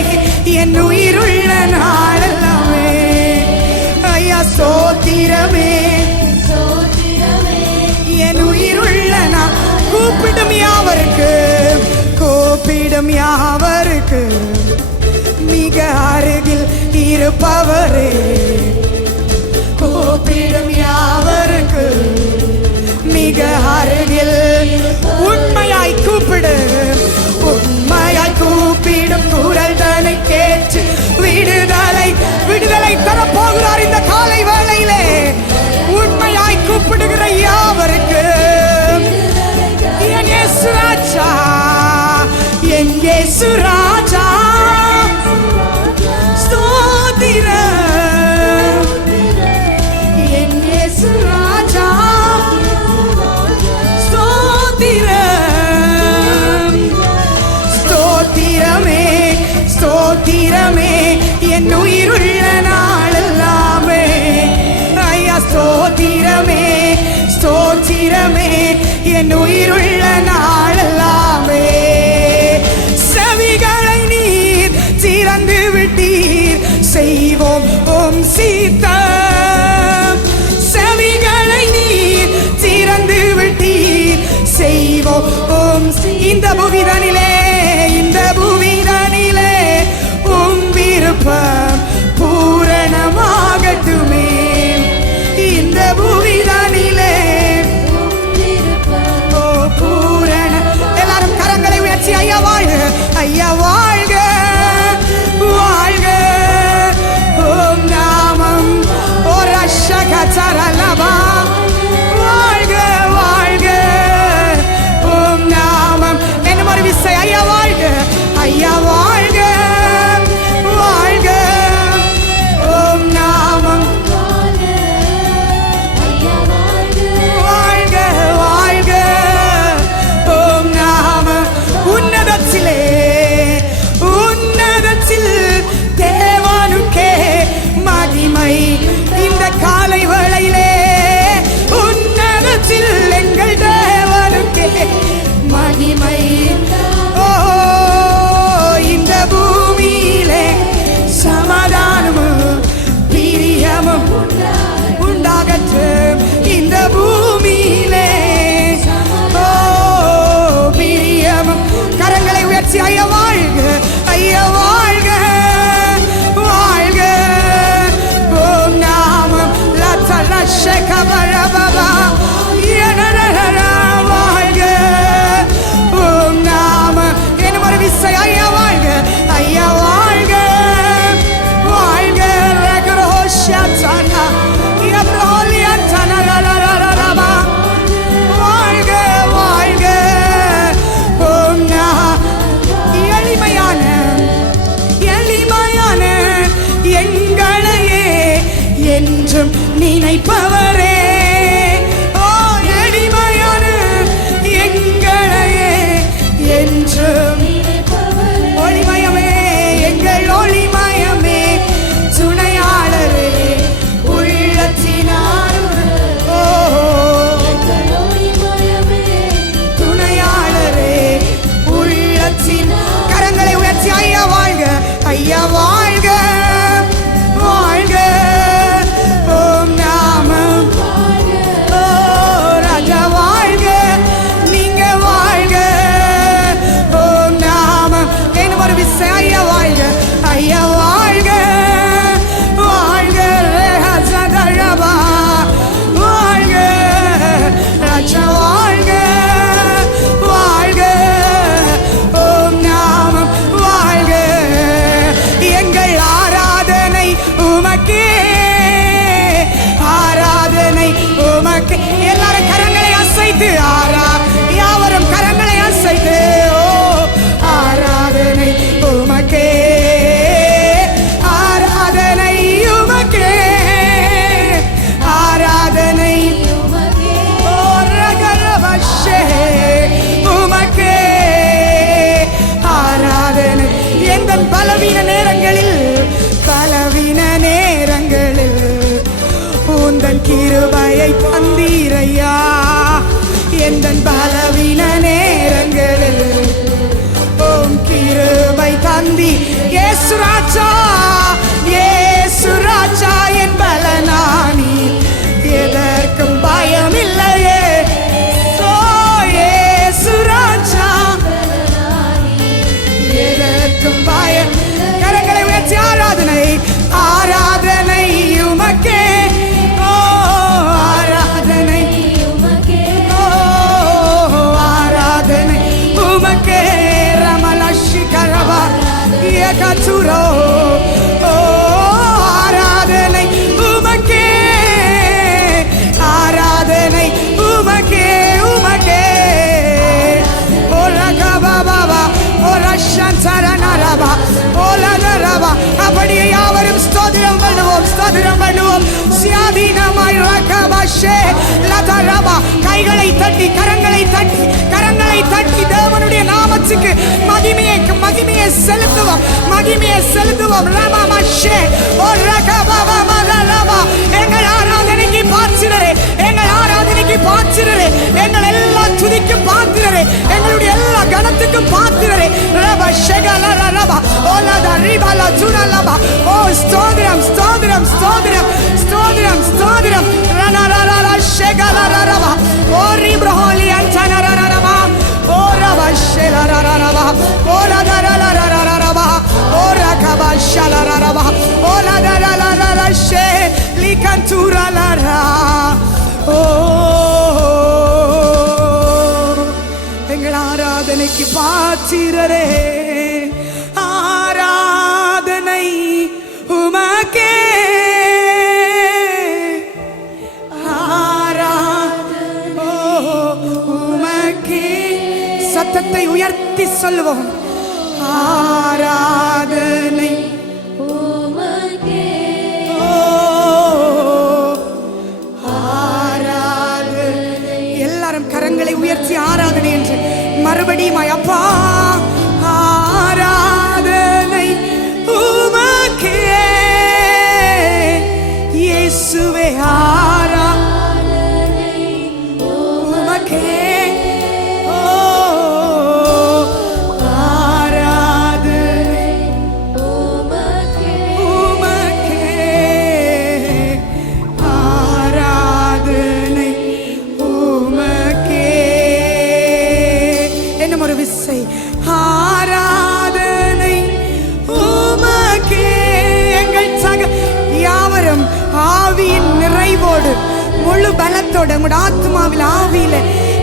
என் உயிருள்ள நாளெல்லாமே. ஐயா ஸ்தோத்திரமே என் உயிருள்ள நாள். கூப்பிடும் யாவருக்கு, கூப்பிடும் யாவருக்கு மிக அருகில் இருப்பவரே. கூப்பிடும் யாவருக்கு மிக அருகில். உண்மையாய் கூப்பிடு, உண்மையாய் கூப்பிடும் குரல் தன்னை கேட்டு விடுதலை தரப்போகிறார் இந்த காலை வேளையிலே. உண்மையாய் கூப்பிடுகிற யாவருக்கு என் இயேசு ராஜா, என் இயேசு ராஜா ஸ்தோத்திரம். என் இயேசு ராஜா ஸ்தோத்திரம். ஸ்தோத்திரமே ஸ்தோத்திரமே என் உயிருள்ள நாளெல்லாமே. ஐயா ஸ்தோத்திரமே ஸ்தோத்திரமே என் உயிருள்ள நாளெல்லாமே. செவிகளை நீர் திறந்து விட்டீர், செய்வோம் உம் சித்தம். செவிகளை நீர் திறந்து விட்டீர், செய்வோம் உம். இந்த புவிதனிலே உம் விருப்பம் பூரணமாகட்டுமே. இந்த புவிதனிலே ஓ பூரண. எல்லாரும் கரங்களை உயர்த்தி ஐயா வாழ்க, ஐயா வாழ்க, வாழ்க. ஓம் நாமம் ஓ ரஷகச்சரலபா. வாழ்க வாழ்க ஓம் நாமம். என்ன ஒரு விசை ஐயா வாழ்க, ஐயா வாழ்க, வாழ்க ஓம் நாமம். வாழ்க வாழ்க ஓம் நாமம். உன்னதத்திலே உன்னதத்தில் தேவனுக்கே மகிமை. இந்த காலை வேளையிலே உன்னதத்தில் எங்கள் தேவனுக்கே மகிமை. ஓ இந்த பூமியிலே சமாதானமும் பிரியமும் உண்டாகட்டும். இந்த பூமியிலே ஓ பிரியமும். கரங்களை உயர்த்தி ஐயா வாழ்க, ஐயா வாழ்க, வாழ்க ஓம் நாமம். லட்சகபரபபா வாழ்க ஓம் நாமம். என்ன ஒரு விசை ஐயா வாழ்க, ஐயா வாழ்க, வாழ்க. ரகரோஷாச்சனா யப்ரோலியன்தனரரரரபா. வாழ்க வாழ்க ஓம் நா. எளிமையான எளிமையான எங்களையே என்றும் நினைப்பவரே. ஓ எளிமையான எங்களையே என்றும். ஒளிமயமே எங்கள் ஒளிமயமே, துணையாளரே உள்ளத்தினார். ஓ துணையாளரே உள்ளத்தின். கரங்களை உயர்த்தி ஐயா வாழ்க, ஐயா வாழ்க, வாழ்க ஓம் நாமம். ஓ ராஜா வாழ்க, நீங்க வாழ்க ஓம் நாமம். என்ன ஒரு விசை ஐயா வாழ்க, ஐயா வாழ்க, வாழ்க ரேஹஸதரபா. வாழ்க ராஜா வாழ்க, வாழ்க ஓம் நாமம். வாழ்க. எங்கள் ஆராதனை உமக்கே, ஆராதனை உமக்கே. எல்லாரும் கரங்களை அசைத்து யாவரும் கரங்களை அசைத்து ஓ ஆராதனை உமக்கே, ஆராதனை கிருபையை தந்தீரையா எந்தன் பலவீன நேரங்களில் ஓம் கிருபை தந்தி இயேசு ராஜா இயேசு ராஜா என் பலனானி எதற்கும் பயம் இல்லையே ஓ இயேசு ராஜா எதற்கும் பயம் கரங்களை உயர்த்தி ஆராதனை ஆராதனை உமக்கே ஓ ஆராதனை உமக்கே ஓ ஆராதனை உமக்கே ரமலஷி கரவா ஏகசுரோ ஓ ஆராதனை உமக்கே ஆராதனை உமக்கே உமக்கே ஓ ரகபா பாபா ஓ ரஷன் சரணரபா ஓ லதரபா அப்படியே யாவரும் ஸ்தோத்திரம் பண்ணுவோம் சுயாதீனமாய் ரகபாஷே லதரபா கைகளை தட்டி கரங்களை தட்டி தேவனுடைய நாமத்துக்கு மகிமையை செலுத்துவோம் ரமாமஷே ஓ ரகபா மதரபா எங்கள் ஆராதனைக்கு பாத்திரரே எங்கள் எல்லா துதிக்கும் பாத்திரரே எங்களுடைய எல்லா கணத்துக்கும் பாத்திரரே ரபா ஷெகலர ரபா ஓ லதா ரிபல துரலபா ஓ ஸ்தோத்திரம் ரனரரர ஷெகலர ரபா ஓ ரிப்ரோலி அன்சனரர ரபா ஓ ரபா ஷெலரர ரபா ஓ லதரரர ரபா ஓ ரகபா ஷலர ரபா ஓ லதரரர ஷே லிகந்துரலர ஓ எங்கள் ஆராதனைக்கு பாத்திரரே ஆராதனை உமக்கே உமக்கே சத்தத்தை உயர்த்தி சொல்லுவோம் ஆராதனை உமக்கே ஆராதனை எல்லாரும் கரங்களை உயர்த்தி ஆராதனை என்று மறுபடியும் அப்பா ஆராதனை உமக்கே இயேசுவே ஆராதனை உமக்கே ஓ ஆராதனை உமக்கே ஆராதனை உமக்கே என்னும் ஒரு விசை ஆராதனை உமக்கே எங்கள் யாவரும் ஆவியின் நிறைவோடு முழு பலத்தோடு உங்களுடைய ஆத்மாவில் ஆவியில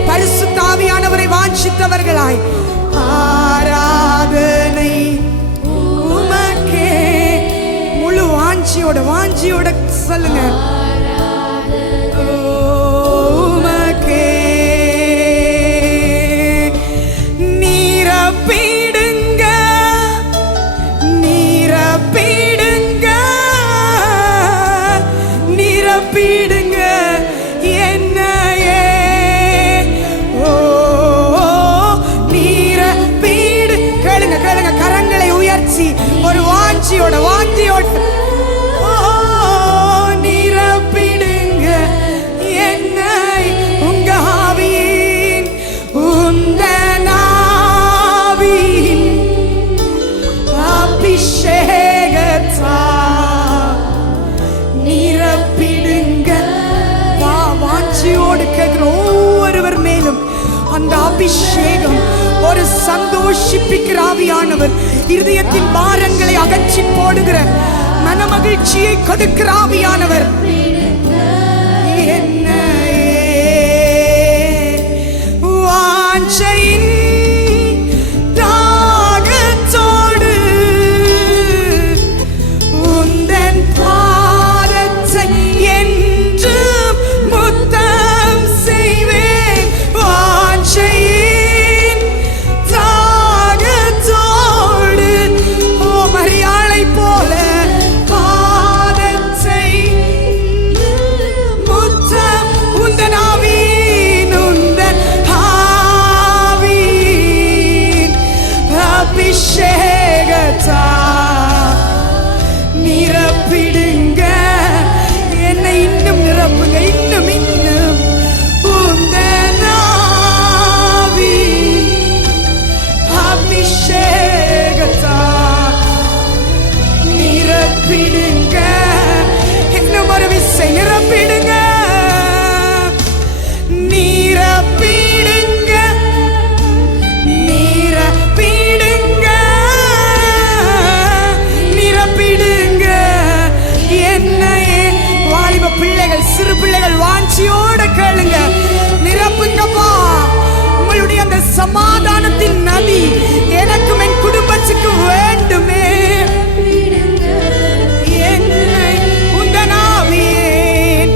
பரிசுத்த ஆவியானவரை வாஞ்சித்தவர்களாய் ஆராதனை உமக்கே முழு வாஞ்சியோட சொல்லுங்க உமக்கே நிரப்பிடுங்க என்னையே ஓ நிரப்பிடு கேளுங்க கரங்களை உயர்த்தி ஒரு வாஞ்சியோட ஓ நிரப்பிடுங்க என்னை உங்க ஆவியின் உந்தன் ஆவியின் அபிஷேகத்தா நிரப்பிடுங்க வாஞ்சியோடு கேட்கிற ஒவ்வொருவர் மேலும் அந்த அபிஷேகம் ஒரு சந்தோஷிப்பிக்கிற ஆவியானவர் இருதயத்தின் பாரங்களை அகற்றி போடுகிற மனமகிழ்ச்சியை கொடுக்கிற ஆவியானவர் என்னையே வாஞ்சையின் தாகத்தோடு உந்தன் பாதத்தை என்றும் முத்தம் செய்வேன் வாஞ்சையின் தாகத்தோடு ஓ மரியாளை போல பாதத்தை முத்தம் உந்தன் ஆவியின் உந்தன் சிறு பிள்ளைகள் வாஞ்சியோட கேளுங்க, நிரப்புங்கப்பா. உங்களுடைய அந்த சமாதானத்தின் நதி எனக்கும் என் குடும்பத்துக்கு வேண்டுமே. என்னை உந்தன் ஆவியின்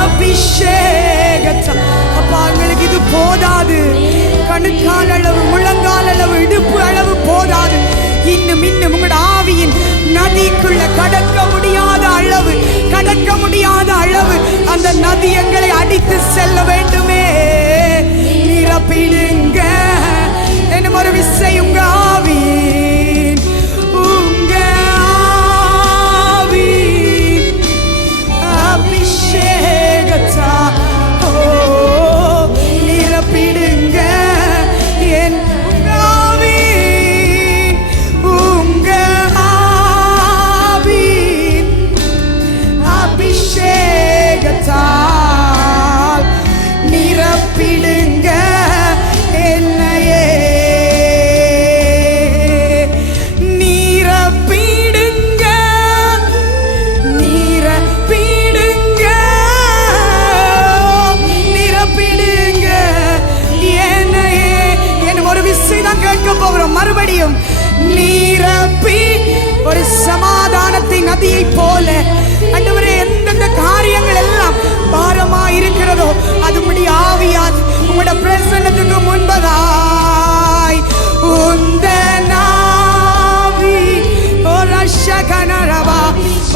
அபிஷேகத்தால். அப்பா, எங்களுக்கு இது போதாது. கணுக்கால் அளவு, முழங்கால் அளவு, இடுப்பு அளவு போதாது. இன்னும் இன்னும் உங்களோட ஆவியின் நதிக்குள்ள கடக்க முடியாத அளவு, கடக்க முடியாத அளவு அந்த நதி எங்களை அடித்து செல்ல வேண்டுமே. நிரப்பிடுங்க என்ன ஒரு விசை உங்க ஆவியின், உங்க ஆவியின் அபிஷேகத்தால். ஓ, நிரப்பிடுங்க என் உங்க ஆவியின், உங்க ஆவியின் அபிஷேகத்தால் நிரப்பிடுங்க என்னையே. நிரப்பிடுங்க, நிரப்பிடுங்க, நிரப்பிடுங்க என்னையே. என்ன ஒரு விஷயம் தான் கேட்க போகிறோம் மறுபடியும். நிரப்பி ஒரு சமாதானத்தை நதியை போல ஆண்டவரே, எந்தெந்த காரியங்கள் எல்லாம் பாரமா இருக்கிறதோ அது முடி ஆவியாது உங்களோட பிரசன்னத்துக்கு முன்பதாய் உந்தன் ஆவி. ஓ ரஷகனரவா,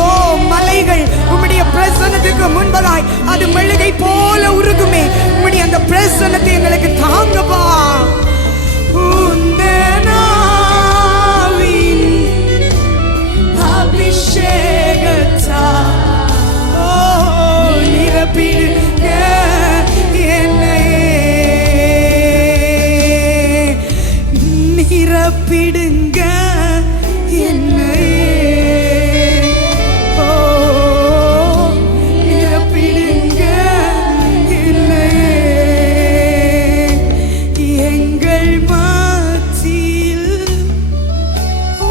ஓ மலைகள் உம்முடைய பிரசன்னத்துக்கு முன்பதாய் அது மெழுகை போல உருகுமே. உம்முடைய அந்த பிரசன்னத்தை எங்களுக்கு தாங்கப்பா. உந்தன் ஆவியின் அபிஷேகத்தால் நிரப்பிடுங்க என்னையே. நிரப்பிடுங்க என்னையே. ஓ, நிரப்பிடுங்க என்னையே. எங்கள் மத்தியில்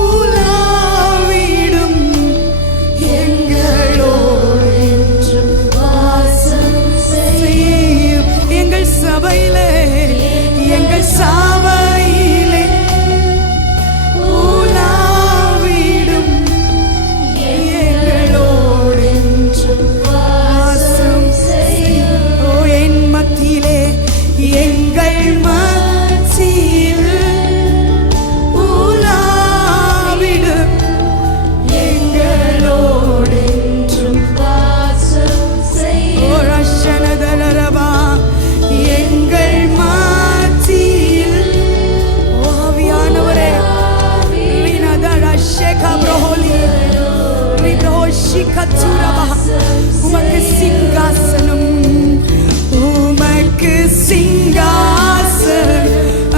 உலாவிடும் எங்களோடு என்றும் வாசம் செய்யும். எங்கள் சபையிலே, எங்கள் சபையிலே உலாவிடும் எங்களோடு என்றும் வாசம் செய்யும். ஓ, என் மத்தியிலே, எங்கள் மத்தியில் உலாவிடும் எங்களோடு என்றும் வாசம் செய்யும். ஓ ரஷனதரவா, எங்கள் மத்தியில். ஓ ஆவியானவரே, வினதரஷேகப்ரோலி ரிதோஷிகச்சுரவா, உமக்கு சிங்காசனம், உமக்கு சிங்காசனம்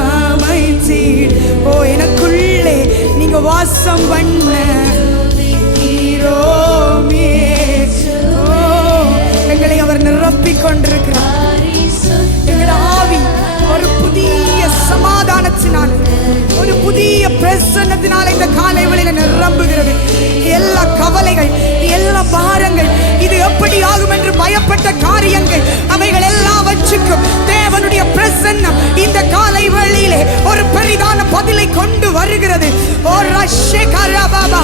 அமைத்தீர். ஓ, எனக்குள்ளே நீங்க வாசம் பண்ண ஹீரோமே. ஓ, எங்களை அவர் நிரப்பிக் கொண்டிருக்கிறார். எங்கள் ஆவி ஒரு புதிய சமாதானத்தினால், ஒரு புதிய பிரசன்னத்தினால் இந்த காலை வேளையில நிரம்புகிறது. எல்லா கவலைகள், எல்லா பாரங்கள், இது எப்படி ஆகும் என்று பயப்பட்ட காரியங்கள், அவைகள் எல்லாவற்றுக்கும் தேவனுடைய பிரசன்னம் இந்த காலை வேளையிலே ஒரு பெரிதான பதிலை கொண்டு வருகிறது. ஓ ரஷேகரபாபா,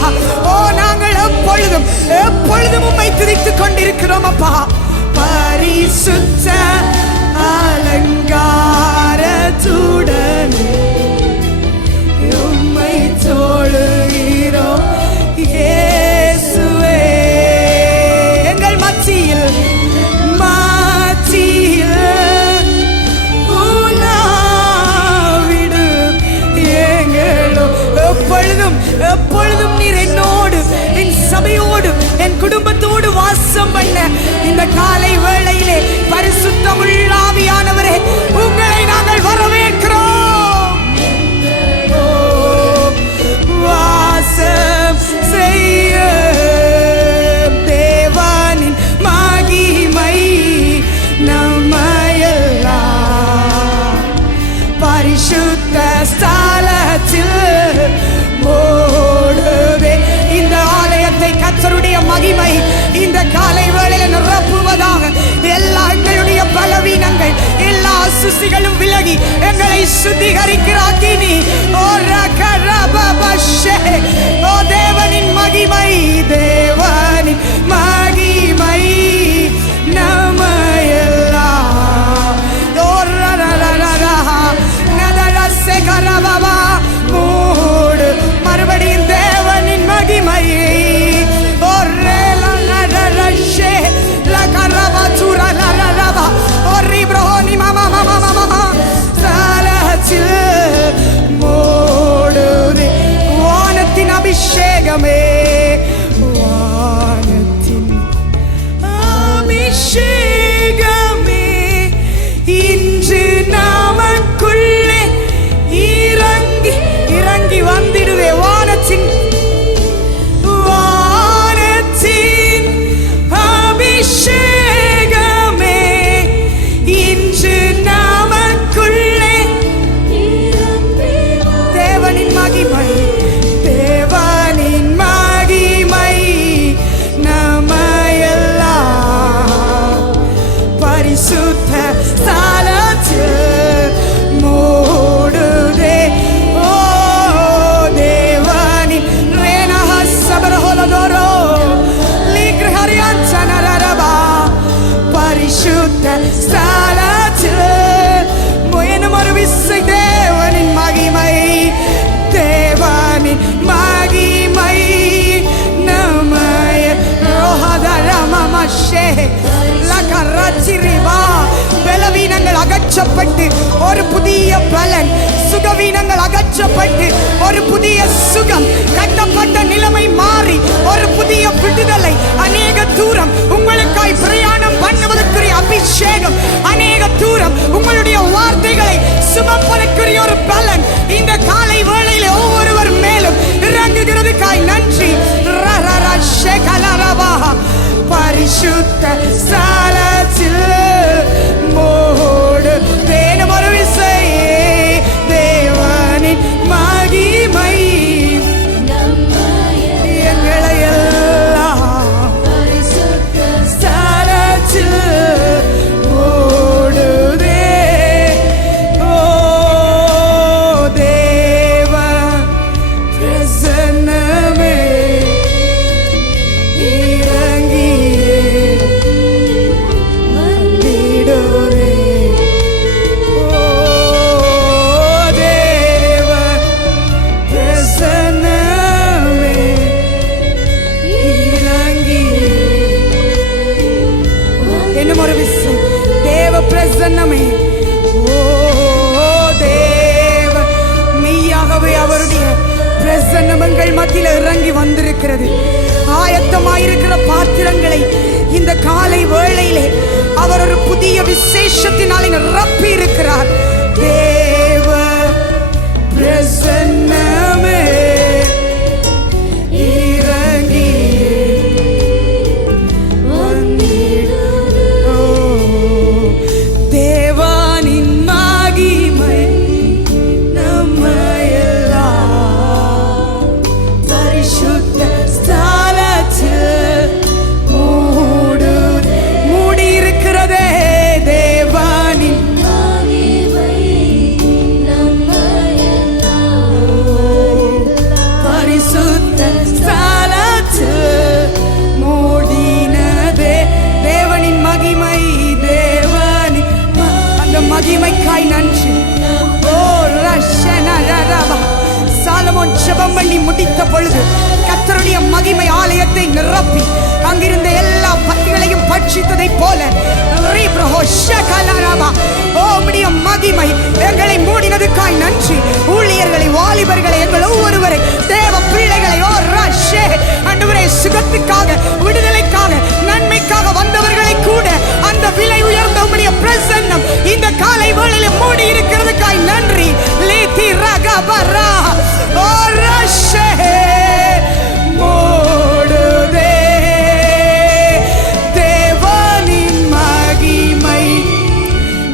ஓ நாங்கள் எப்பொழுதும் எப்பொழுதும் உம்மை துதித்துக் கொண்டிருக்கிறோம் அப்பா. பரிசுத்த அலங்காரத்துடன் உம்மை தொழுகிறோம் இயேசுவே. எங்கள் மத்தியில் உலாவிடும் எங்களோ. எப்பொழுதும் எப்பொழுதும் நீர் என்னோடு, என் சபையோடு, என் குடும்பத்தோடு வாசம் பண்ண இந்த காலை வேளையிலே பரிசுத்தமுள்ள ஆவியானவரே, உங்களை நாங்கள் வரவேற்கிறோம். அசுசிகளும் விலகி எங்களை சுத்திகரிக்கிற அக்கினி. ஓ ரகரபபஷே. ஓ தேவனின் மகிமை, தேவனின் மகிமை நம்மையெல்லாம் ஓ ரரரரரா நதரசே கரபபா மூடு. மறுபடியும் தேவனின் மகிமையை ஓ ரேலனரஷே லகரபா சுரலரரபா ஓ ரிப்ரோனி மமா மமா மமா சாலச்சில் மூடுதே. வானத்தின் அபிஷேகமே, வானத்தின் அபிஷேகமே இன்று நமக்குள்ளே இறங்கி இறங்கி வந்திடுவே. வானத்தின் வானத்தின் அபிஷேகமே இன்று நமக்குள்ளே தேவனின் மகிமை, தேவனின் மகிமை நம்மையெல்லாம் பரிசுத்த ஸ்தலத்தில் மூடுதே. ஓ தேவனின் ரேனஹ சபரஹோலதோரோ லிக்ரஹரியான்சனரரபா பரிசுத்த ஸ்தலத்தில் முயனும் ஒரு விசை தேவனின் மகிமை, தேவனின் மகிமை நம்மைய ரோஹதரமமஷே லகரச்சிரிவா. பலவீனங்கள் அகற்றப்பட்டு ஒரு புதிய பலன், சுகவீனங்கள் அகற்றப்பட்டு ஒரு புதிய சுகம், கட்டப்பட்ட நிலைமை மாறி ஒரு புதிய விடுதலை. அநேக தூரம் உங்களுக்காய் பிரயாணம் பண்ணுவதற்குரிய அபிஷேகம், அநேக தூரம் உங்களுடைய வார்த்தைகளை சுமப்பதற்குரிய ஒரு பலன் இந்த காலை வேளையிலே ஒவ்வொருவர் மேலும் இறங்குகிறதுக்காய் நன்றி. பரிசுத்த ஸ்தலத்தில் மூடு வேணும் ஒரு விசை தேவனின் மகிமை எங்களை எல்லாம் ஸ்தலத்தில் மூடுதே. ஓ தேவ பிரசன்னமே இறங்கியே வந்திடுதே. ஓ தேவ பிரசன்னமே இறங்கியே. இன்னும் ஒரு விஷயம், தேவ பிரசன்னமே. ஓ தேவ மெய்யாகவே அவருடைய பிரசன்னங்கள் மத்தியில் இறங்கி வந்திருக்கிறது. ஆயத்தமாயிருக்கிற பாத்திரங்களை இந்த காலை வேளையிலே அவர் ஒரு புதிய விசேஷத்தினால் நிரப்பி இருக்கிறார். தேவ பிரசன்னமே இறங்கி வந்திடுதே. ஓ தேவனின் மகிமை நம்மையெல்லாம் பரிசுத்த ஸ்தலத்தில் மூடியிருக்கிறதே. தேவனின் பரிசுத்த ஸ்தலத்தில் மூடினதே. தேவனின் மகிமை, தேவனின் அந்த மகிமைக்காய் நன்றி. ஓ ரஷனரரபா. சாலமோன் ஜெபம் பண்ணி முடித்த பொழுது கர்த்தருடைய மகிமை ஆலயத்தை நிரப்பி அங்கிருந்த எல்லா பத்திகளையும் பட்சித்ததைப் போல உம்முடைய மகிமை எங்களை மூடினதுக்காய் நன்றி. ஊழியர்களை, வாலிபர்களை, எங்கள் ஒவ்வொருவரை, தேவ பிள்ளைகளை ஓ ரஷே ஆண்டவரே சுகத்துக்காக, விடுதலைக்காக, நன்மைக்காக வந்தவர்களை கூட அந்த விலை உயர்ந்த உம்முடைய பிரசன்னம் இந்த காலை வேளையில மூடி இருக்கிறதுக்காய் நன்றி. லீதி ரகபரா ஓ ரஷே மூடுதே. தேவனின் மகிமை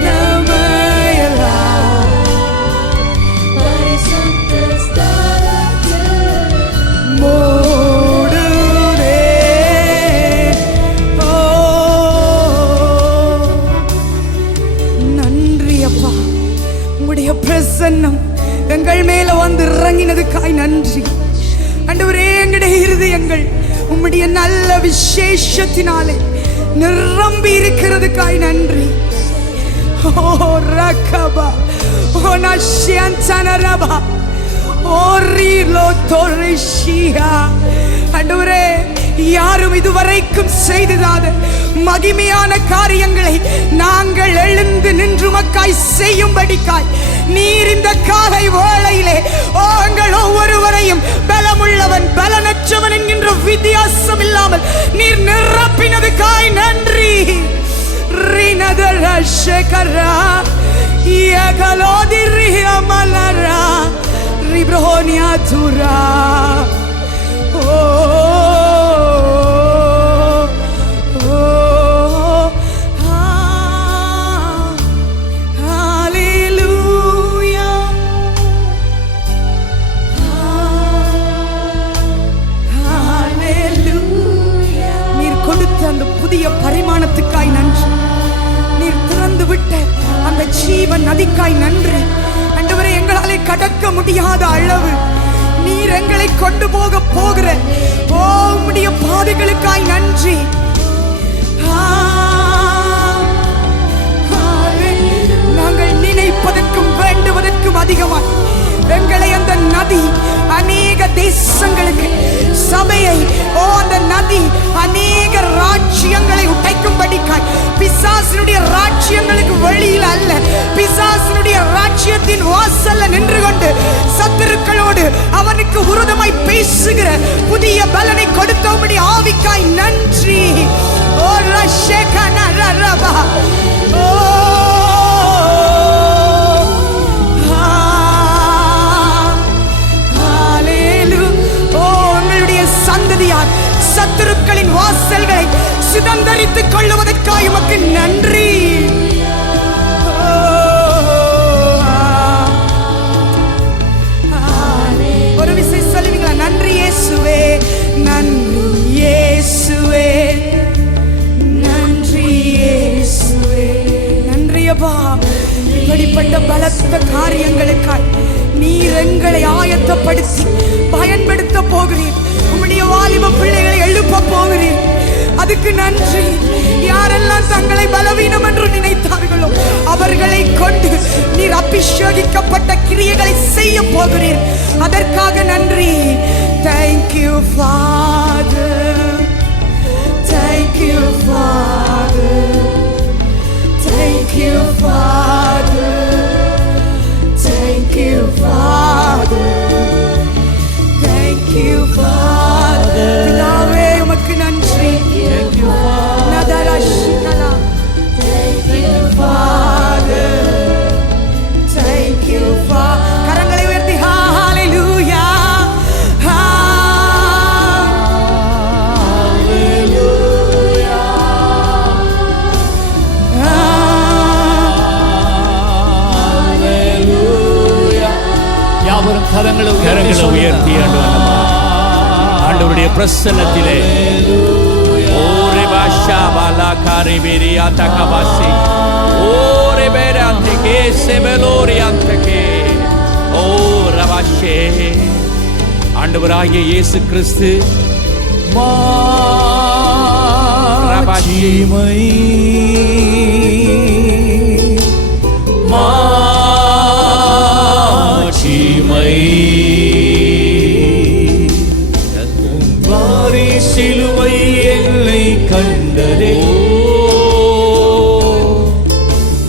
நம்மையெல்லாம் பரிசுத்த ஸ்தலத்தில் மூடுதே. ஓ நன்றி அப்பா. கொடுத்ததுக்காய் நன்றி ஆண்டவரே. எங்களுடைய இருதயங்கள் உம்முடைய நல்ல விசேஷத்தினாலே நிரம்பி இருக்கிறதுக்காய் நன்றி. ஓ ரகபா ஓ நஷ்யந்தனரபா ஓ ரீலோ தோரிஷியா. ஆண்டவரே, யாரும் இதுவரைக்கும் செய்ததாத மகிமையான காரியங்களை நாங்கள் எழுந்து நின்று மக்காய் செய்யும்படிக்காய் நீர் இந்த காலை வேளையிலே உங்கள் ஒவ்வொருவரையும் பலமுள்ளவன் பலனற்றவன் என்கின்ற வித்தியாசம் இல்லாமல் நீர் நிரப்பினதுக்காய் நன்றி. ரினதரஷகரா யகலோதிரியமலரா ரிப்ரோனியாதுரா. பரிமாணத்துக்காய் நன்றி. நீர் திறந்து விட்ட அந்த ஜீவன் நதிக்காய் நன்றி. ஆண்டவரே, எங்களாலே கடக்க முடியாத அளவு நீர் எங்களை கொண்டு போகிற உம்முடைய பாதைகளுக்காய் நன்றி. நாங்கள் நினைப்பதற்கும் வேண்டுவதற்கும் அதிகமாய் எங்களை அந்த நதி அநேக தேசங்களுக்கு சபையை அந்த நதி அநேக ராஜ்யங்களை உடைக்கும்படிக்காய் பிசாசினுடைய ராஜ்யங்களுக்கு வெளியில் அல்ல, பிசாசினுடைய ராஜ்யத்தின் வாசல்ல நின்று கொண்டு சத்துருக்களோடு அவனுக்கு விரோதமாய் பேசுகிற புதிய பலனை கொடுத்தபடி ஆவிக்காய் நன்றி. ஓ ரஷேகனரபா ஓ சந்ததியார் சத்துருக்களின் வாசல்களை சுதந்தரித்துக் கொள்ளுவதற்காக உமக்கு நன்றி. ஒரு விசை சொல்லுவீங்களா? நன்றி இயேசுவே, நன்றி இயேசுவே, நன்றி இயேசுவே. நன்றி அப்பா, இப்படிப்பட்ட பலத்த காரியங்களுக்காய் நீர் எங்களை ஆயத்தப்படுத்தி பயன்படுத்த போகிறீர். உம்முடைய வாலிப பிள்ளைகளை எழுப்ப போகிறீர். அதுக்கு நன்றி. யாரெல்லாம் தங்களை பலவீனம் என்று நினைத்தார்களோ அவர்களை கொண்டு நீர் அபிஷேகிக்கப்பட்ட கிரியைகளை செய்ய போகிறீர். அதற்காக நன்றி. Thank you Father, thank you Father, thank you Father, thank you Father, thank you Father. பிதாவே உமக்கு நன்றி. Thank you Father. நதரஷ்கலா. Thank you Father. Thank you Father. கரங்களை உயர்த்தி ஹalleluya. ஹalleluya. ஹalleluya. யாவரும் கரங்களை உயர்த்தி ஆண்டவருடைய பிரசன்னத்திலே ஓரே பாஷா பாலா காரிபேரியா தகபாசி ஓரே பேராந்தகே செபலோரியாந்தகே ஓ ரபாஷே. ஆண்டவராகிய இயேசு கிறிஸ்து மாட்சிமை மாட்சிமை சிலுவை என்னை கண்டதே,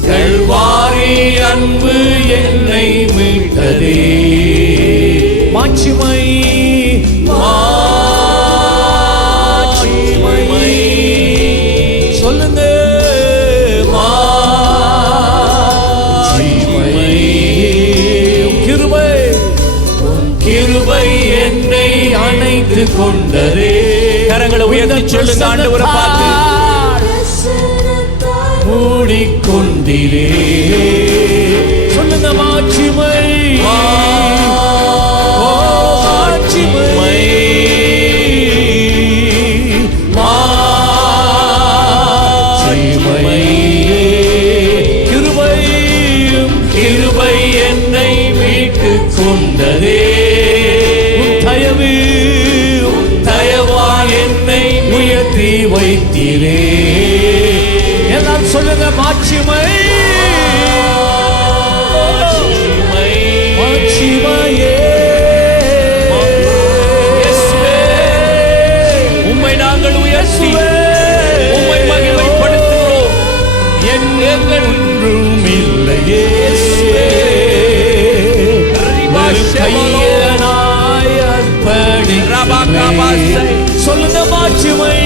கல்வாரி அன்பு என்னை மீட்டதே. மாட்சிமை மாட்சிமை சொல்லுங்க. மாட்சிமை கிருபை கிருபை என்னை அணைத்து கொண்டதே. கரங்களை உயர்த்தி சொல்லுங்க. ஆண்டவரை பார்த்து மூடிக்கொண்டிலே சொல்லுங்க. மாட்சிமை மாட்சிமை மாட்சிமை கிருபை கிருபை என்னை மீட்டுக் கொண்டதே. உயர்த்தி வைத்தீரே. எல்லாம் சொல்லுங்க மாட்சிமை மாட்சிமையே. உம்மை நாங்கள் உயர்த்தி உம்மை மகிமைப்படுத்துகிறோம். ஒன்றும் இல்லையே கையனாய் அர்ப்பணிக்கிறேன். சொல்லுங்க மாட்சிமை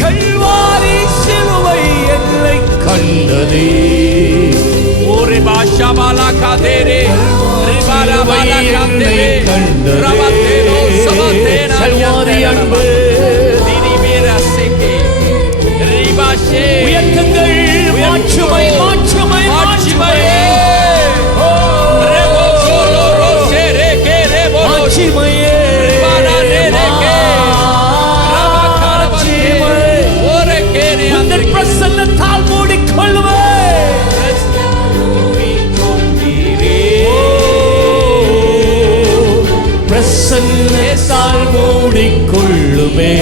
கல்வாரி சிலுவை என்னை கண்டதே. ஓரே பாஷா பாலா காதேரே ரிபாரா பாலா காதேரே ரவதேனோ சவதேனா கல்வாரி அன்பு திரிமேரா சேகே ரிபாஷே உயர்த்துங்கள் மாட்சிமை மாட்சிமை மாட்சிமையே. ரெபோ கோலோ ரோஷே ரேகே ரெபோ மாட்சிமையே ரிபாரா ரேகே ரவா காரவதே ஓரே கேரே உங்கள் பிரசன்னத்தால் மூடிக்கொள்ளுவே. பிரசன்னத்தால் மூடிக்கொள்ளுமே.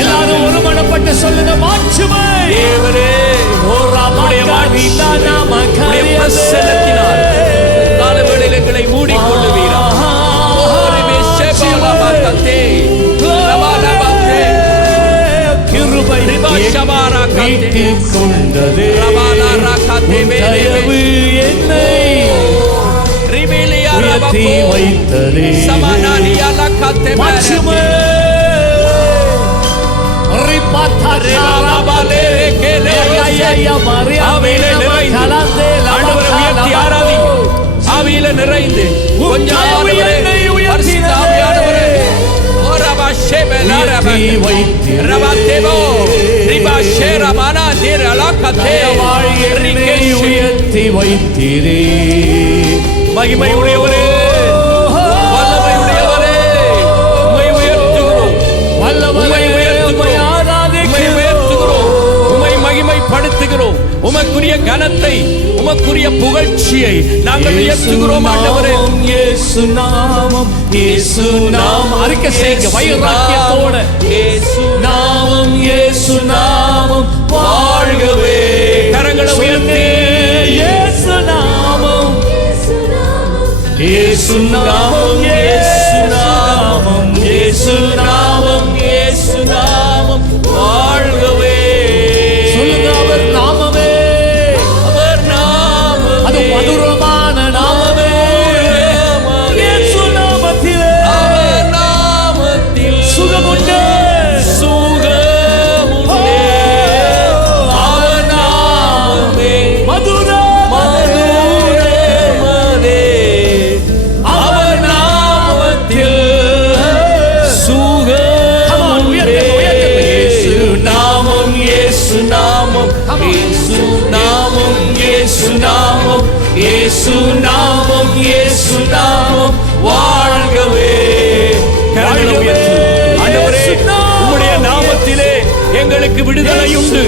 எல்லாரும் ஒருமனப்பட்டு சொல்லுங்க மாட்சிமை தேவரே உம்முடைய உம்முடைய பிரசன்னத்தினால் காலவேளையில் எங்களை மூடிக்கொள்ளுவீரா. கிருபை மீட்டுக் கொண்டதே. தயவு என்னை உயர்த்தி வைத்ததே. மாட்சிமை ஆவியில நிறைந்து கொஞ்சம் உயர்த்தி வைத்தீரே. மகிமையுடையவரே வல்லமையுடையவரே உம்மை உயர்த்துகிறோம். உம்மை உயர்த்துகிறோம். உம்மை மகிமைப்படுத்துகிறோம். உமக்குரிய கனத்தை உமக்குரிய புகழ்ச்சியை நாங்கள் உயர்த்துகிறோம். ஆண்டவரே இயேசு நாமம் இயேசு நாமம் அறிக்கை செய்யுங்க வைராக்கியத்தோட. இயேசு நாமம் இயேசு நாமம் வாழ்கவே. கரங்களை உயர்த்தி இயேசு நாமம் இயேசு நாமம் இயேசு நாமம் இயேசு நாமம் இயேசு நாமம் வாழ்கவே. சொல்லுங்க அவர் நாமமே அவர் நாமம் அது மதுரமான நாமமே. இயேசு நாமத்திலே அவர் நாமத்தில் சுகமுண்டு சுகமுண்டு. அவர் நாமமே மதுரமதே அவர் நாமத்தில் சுகமுண்டு. இயேசு நாமம் இயேசு நாமம் இயேசு நாமம் இயேசு நாமம் இயேசு நாமம் இயேசு நாமம் வாழ்கவே. ஆண்டவரே உம்முடைய நாமத்திலே எங்களுக்கு விடுதலை உண்டு.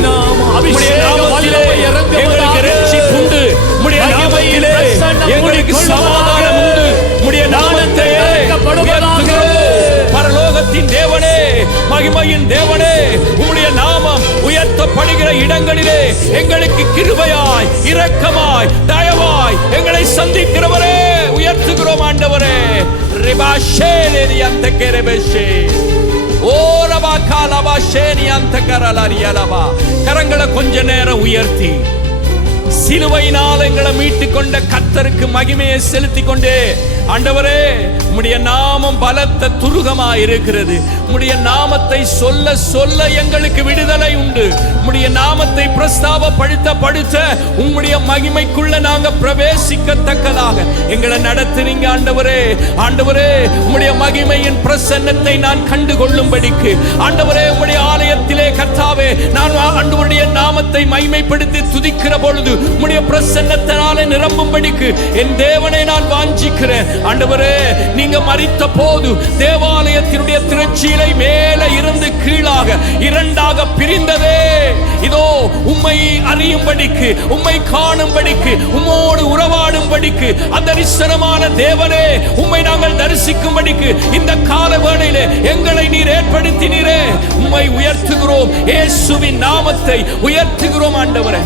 உம்முடைய நாமத்திலே எங்களுக்கு ரட்சிப்புண்டு. உம்முடைய நாமத்திலே எங்களுக்கு சமாதானம் உண்டு. உம்முடைய நாமத்தை உயர்த்துகிறோம். பரலோகத்தின் தேவனே மகிமையின் தேவனே உம்முடைய நாமம் உயர்த்தப்படுகிற இடங்களிலே எங்களுக்கு கிருபையாய் இரக்கமாய் தயவாய் எங்களை சந்திக்கிறவரே உயர்த்துகிறோம். ஆண்டவரே ரிபாஷேலேரி அந்த கெரபஷே ஓரபா காலபா ஷேனி அந்த கரலரியலபா. கரங்களை கொஞ்ச நேரம் உயர்த்தி சிலுவையினால் எங்களை மீட்டுக் கொண்ட கர்த்தருக்கு மகிமையை செலுத்திக் கொண்டே ஆண்டவரே உம்முடைய நாமம் பலத்த துருகமா இருக்கிறது. உம்முடைய நாமத்தை சொல்ல சொல்ல எங்களுக்கு விடுதலை உண்டு. உம்முடைய நாமத்தை பிரஸ்தாபப்படுத்த உம்முடைய மகிமைக்குள்ள நாங்க பிரவேசிக்கத்தக்கதாக எங்களை நடத்துறீங்க. ஆண்டவரே ஆண்டவரே உம்முடைய மகிமையின் பிரசன்னத்தை நான் கண்டு கொள்ளும்படிக்கு ஆண்டவரே உம்முடைய ஆலயத்திலே கர்த்தாவே நான் ஆண்டவருடைய நாமத்தை மகிமைப்படுத்தி துதிக்கிற பொழுது உம்முடைய பிரசன்னத்தினாலே நிரம்பும்படிக்கு என் தேவனை நான் வாஞ்சிக்கிறேன். ஆண்டவரே நீங்க மரித்த போது தேவாலயத்தினுடைய திரைச்சீலை மேலே இருந்து கீழாக இரண்டாக பிரிந்ததே. இதோ உம்மை அறியும்படிக்கு உம்மை காணும்படிக்கு உம்மோடு உறவாடும்படிக்கு உணரும்படிக்கு, அந்த நிசனமான தேவனே உம்மை நாங்கள் தரிசிக்கும்படிக்கு இந்த கால வேளையிலே எங்களை நீர் ஏற்படுத்தினீரே. உம்மை உயர்த்துகிறோம், இயேசுவின் நாமத்தை உயர்த்துகிறோம் ஆண்டவரே.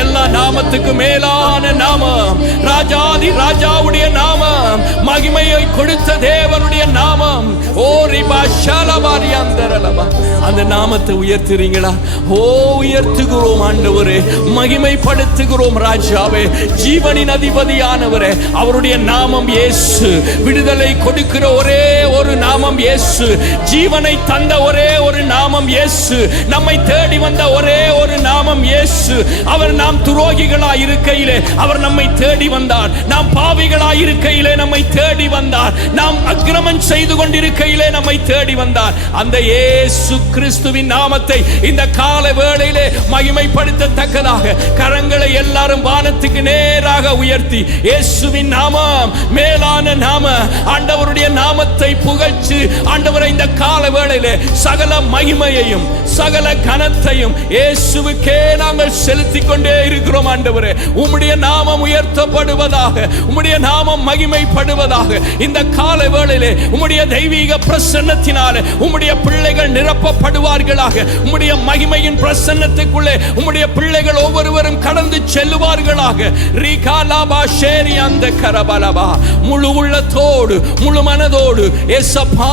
எல்லா நாமத்துக்கும் மேலான நாமம், ராஜாதி ராஜாவுடைய நாமம், மகிமையை கொடுத்த தேவனுடைய நாமம். ஓ ரிபா ஷலபாரி அந்தரலபா, அந்த நாமத்தை உயர்த்துறீங்களா? ஓ உயர்த்துகிறோம் ஆண்டவரே, மகிமைப்படுத்துகிறோம் ராஜாவே, ஜீவனின் அதிபதியானவரே. அவருடைய நாமம் இயேசு. விடுதலை கொடுக்கிற ஒரே ஒரு நாமம் இயேசு. ஜீவனை தந்த ஒரே ஒரு நாமம் இயேசு. நம்மை தேடி வந்த ஒரே ஒரு நாமம் இயேசு. அவர் நாம் துரோகிகளாய் இருக்கையிலே அவர் நம்மை தேடி வந்தார். நாம் பாவிகளாய் இருக்கையிலே நம்மை தேடி வந்தார். நாம் அக்கிரமம் செய்து கொண்டிருக்கையிலே நம்மை தேடி வந்தார். அந்த இயேசு கிறிஸ்துவின் நாமத்தை இந்த கால வேளையிலே மகிமைப்படுத்தத்தக்கதாக கரங்களை எல்லாரும் வானத்துக்கு நேராக உயர்த்தி, இயேசுவின் நாமம் மேலான நாம, ஆண்டவருடைய நாமத்தை புகழ்ச்சி ஆண்டவரை இந்த கால வேளையிலே சகல மகிமையையும் சகல கனத்தையும் இயேசுவுக்கே நாங்கள் செலுத்திக் கொண்டே இருக்கிறோம் ஆண்டவரே. உம்முடைய நாமம் உயர்த்தப்படுவதாக, உம்முடைய நாமம் மகிமைப்படுவதாக. இந்த கால வேளையிலே உம்முடைய தெய்வீக பிரசன்னத்தினாலே உம்முடைய பிள்ளைகள் நிரப்பப்படுவார்களாக. உம்முடைய மகிமையின் பிரசன்னத்துக்குள்ளே உம்முடைய பிள்ளைகள் ஒவ்வொருவரும் கடந்து செல்லுவார்களாக. ரீகாலாபா ஷேரி அந்த கரபலபா, முழு உள்ளத்தோடு முழு மனதோடு ஏசப்பா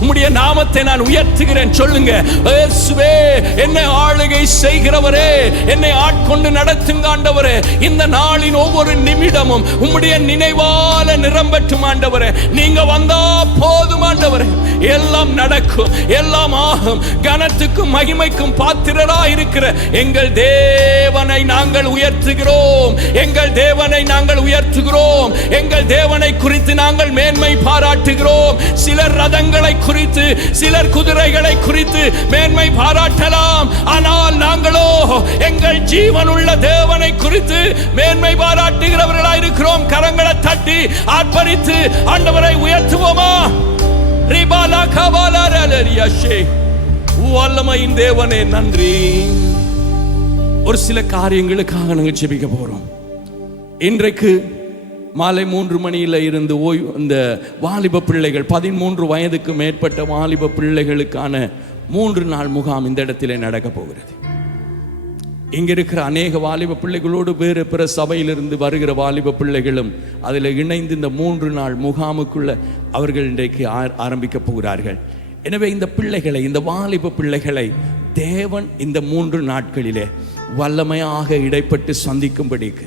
உம்முடைய நாமத்தை நான் உயர்த்துகிறேன் சொல்லுங்க. இயேசுவே, என்னை ஆளுகை செய்கிறவரே, என்னை ஆட்கொண்டு நடத்துங்க ஆண்டவரே. இந்த நாளின் ஒவ்வொரு நிமிடமும் உம்முடைய நினைவால நிரம்பட்டும் ஆண்டவரே. நீங்க வந்தா போதும் ஆண்டவரே, எல்லாம் நடக்கும், எல்லாம் ஆகும். கனத்துக்கும் மகிமைக்கும் பாத்திரரா இருக்கிற எங்கள் தேவனை நாங்கள் உயர்த்துகிறோம். எங்கள் தேவனை நாங்கள் உயர்த்துகிறோம். எங்கள் தேவனை குறித்து நாங்கள் மேன்மை பாராட்டுகிறோம். சிலர் ரதங்களை குறித்து, சிலர் குதிரைகளை குறித்து மேன்மை பாராட்டலாம். ஆனால் நாங்களோ எங்கள் ஜீவனுள்ள தேவனை குறித்து மேன்மை பாராட்டுகிறவர்களாய் இருக்கிறோம். கரங்களை தட்டி ஆர்ப்பரித்து ஆண்டவரை உயர்த்துவோமா? ரிபாலா கபாலா ரலரியாஷே, வல்லமையின் தேவனே நன்றி. ஒரு சில காரியங்களுக்காக நாங்கள் ஜெபிக்க போறோம். இன்றைக்கு மாலை 3 மணியில இருந்து இந்த வாலிப பிள்ளைகள் 13 வயதுக்கு மேற்பட்ட வாலிப பிள்ளைகளுக்கான 3 நாள் முகாம் இந்த இடத்திலே நடக்க போகிறது. இங்க இருக்கிற அநேக வாலிப பிள்ளைகளோடு வேறு பிற சபையிலிருந்து வருகிற வாலிப பிள்ளைகளும் அதில் இணைந்து இந்த 3 நாள் முகாமுக்குள்ள அவர்கள் இன்றைக்கு ஆரம்பிக்க போகிறார்கள். எனவே இந்த பிள்ளைகளை, இந்த வாலிப பிள்ளைகளை தேவன் இந்த 3 நாட்களிலே வல்லமையாக இடைப்பட்டு சந்திக்கும்படிக்கு,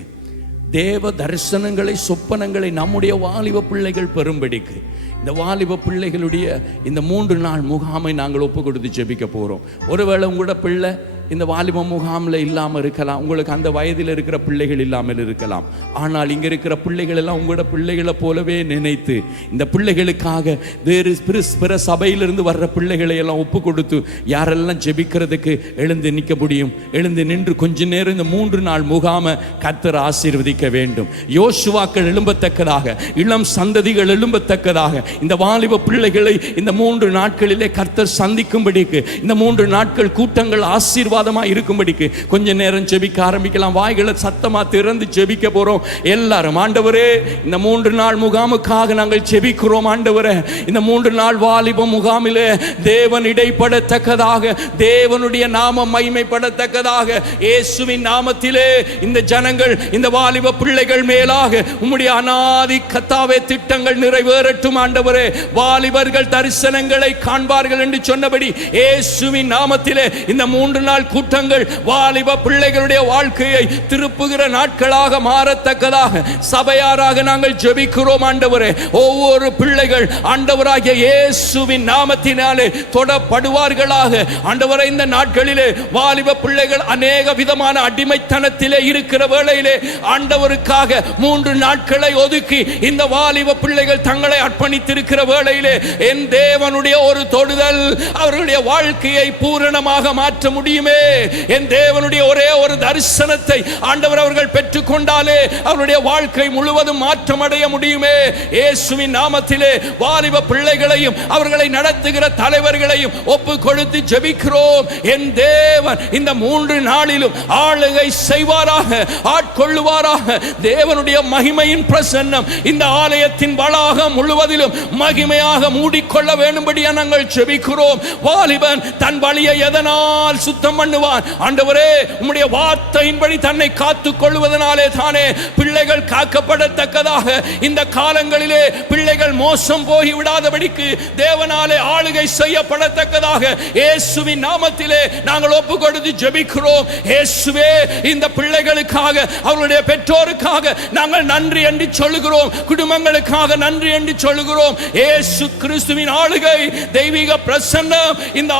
தேவ தரிசனங்களை சொப்பனங்களை நம்முடைய வாலிப பிள்ளைகள் பெறும்படிக்கு இந்த வாலிப பிள்ளைகளுடைய இந்த 3 நாள் முகாமை நாங்கள் ஒப்பு கொடுத்து ஜெபிக்க போகிறோம். ஒருவேளை உங்களோட பிள்ளை இந்த வாலிப முகாமில் இல்லாமல் இருக்கலாம், உங்களுக்கு அந்த வயதில் இருக்கிற பிள்ளைகள் இல்லாமல் இருக்கலாம். ஆனால் இங்கே இருக்கிற பிள்ளைகள் எல்லாம் உங்களோட பிள்ளைகளை போலவே நினைத்து இந்த பிள்ளைகளுக்காக வேறு பிற சபையிலிருந்து வர்ற பிள்ளைகளை எல்லாம் ஒப்பு கொடுத்து யாரெல்லாம் ஜெபிக்கிறதுக்கு எழுந்து நிற்க முடியும், எழுந்து நின்று கொஞ்ச நேரம் இந்த 3 நாள் முகாமை கர்த்தர் ஆசீர்வதிக்க வேண்டும். யோசுவாக்கள் எழும்பத்தக்கதாக, இளம் சந்ததிகள் எழும்பத்தக்கதாக இந்த வாலிப பிள்ளைகளை இந்த 3 நாட்களிலே கர்த்தர் சந்திக்கும்படிக்கு, இந்த 3 நாட்கள் கூட்டங்கள் ஆசீர்வாதமாக இருக்கும்படிக்கு கொஞ்ச நேரம் ஜெபிக்க ஆரம்பிக்கலாம். வாய்களை சத்தமா திறந்து ஜெபிக்க போறோம் எல்லாரும். ஆண்டவரே, இந்த 3 நாள் முகாமுக்காக நாங்கள் ஜெபிக்கிறோம் ஆண்டவரே. இந்த 3 நாள் வாலிப முகாமிலே தேவன் இடைப்படத்தக்கதாக, தேவனுடைய நாமம் மகிமைப்படத்தக்கதாக, இயேசுவின் நாமத்திலே இந்த ஜனங்கள், இந்த வாலிப பிள்ளைகள் மேலாக உம்முடைய அநாதி கர்த்தாவே திட்டங்கள் நிறைவேறட்டும் ஆண்டவரே. வாலிபர்கள் தரிசனங்களை காண்பார்கள் என்று சொன்னபடி இயேசுவின் நாமத்திலே இந்த 3 நாள் கூட்டங்கள் வாலிப பிள்ளைகளுடைய வாழ்க்கையை திருப்புகிற நாட்களாக மாறத்தக்கதாக சபையாராக நாங்கள் ஜெபிக்கிறோம் ஆண்டவரே. ஒவ்வொரு பிள்ளைகள் ஆண்டவராகிய இயேசுவின் நாமத்தினாலே தொடப்படுவார்களாக ஆண்டவரே. இந்த நாட்களிலே வாலிப பிள்ளைகள் அநேக விதமான அடிமைத்தனத்திலே இருக்கிற வேளையிலே ஆண்டவருக்காக 3 நாட்களை ஒதுக்கி இந்த வாலிப பிள்ளைகள் தங்களை அர்ப்பணித்திருக்கிற வேளையிலே என் தேவனுடைய ஒரு தொடுதல் அவர்களுடைய வாழ்க்கையை பூரணமாக மாற்ற முடியுமே முடியுமே. என் தேவனுடைய ஒரே ஒரு தரிசனத்தை ஆண்டவர் அவர்கள் பெற்றுக்கொண்டாலே அவருடைய வாழ்க்கை முழுவதும் மாற்றம் அடைய முடியுமே. இயேசுவின் நாமத்திலே வாலிப பிள்ளைகளையும் அவர்களை நடத்துகிற தலைவர்களையும் ஒப்பு கொடுத்து ஜெபிக்கிறோம். என் தேவன் இந்த 3 நாளிலும் ஆளுகை செய்வாராக, ஆட்கொள்ளுவாராக. தேவனுடைய மகிமையின் பிரசன்னம் இந்த ஆலயத்தின் வளாகம் முழுவதிலும் மகிமையாக மூடிக்கொள்ள வேண்டும்படி நாங்கள் ஜெபிக்கிறோம். வாலிபன் தன் வழியை எதனால் சுத்தம் பண்ணுவான்? ஆண்டவரே, உம்முடைய வார்த்தையின்படி தன்னை காத்துக் கொள்வதனாலே தானே பிள்ளைகள் காக்கப்படத்தக்கதாக. இந்த காலங்களிலே பிள்ளைகள் மோசம் போய் விடாதபடிக்கு தேவனாலே ஆளுகை செய்யப்படத்தக்கதாக இயேசுவின் நாமத்திலே நாங்கள் ஒப்பு கொடுத்து ஜெபிக்கிறோம். இயேசுவே, இந்த பிள்ளைகளுக்காக அவருடைய பெற்றோருக்காக நாங்கள் நன்றி என்று சொல்லுகிறோம். குடும்பங்களுக்காக நன்றி என்று சொல்லுகிறோம். இயேசு கிறிஸ்துவின் ஆளுகை, தெய்வீக பிரசன்னம் இந்த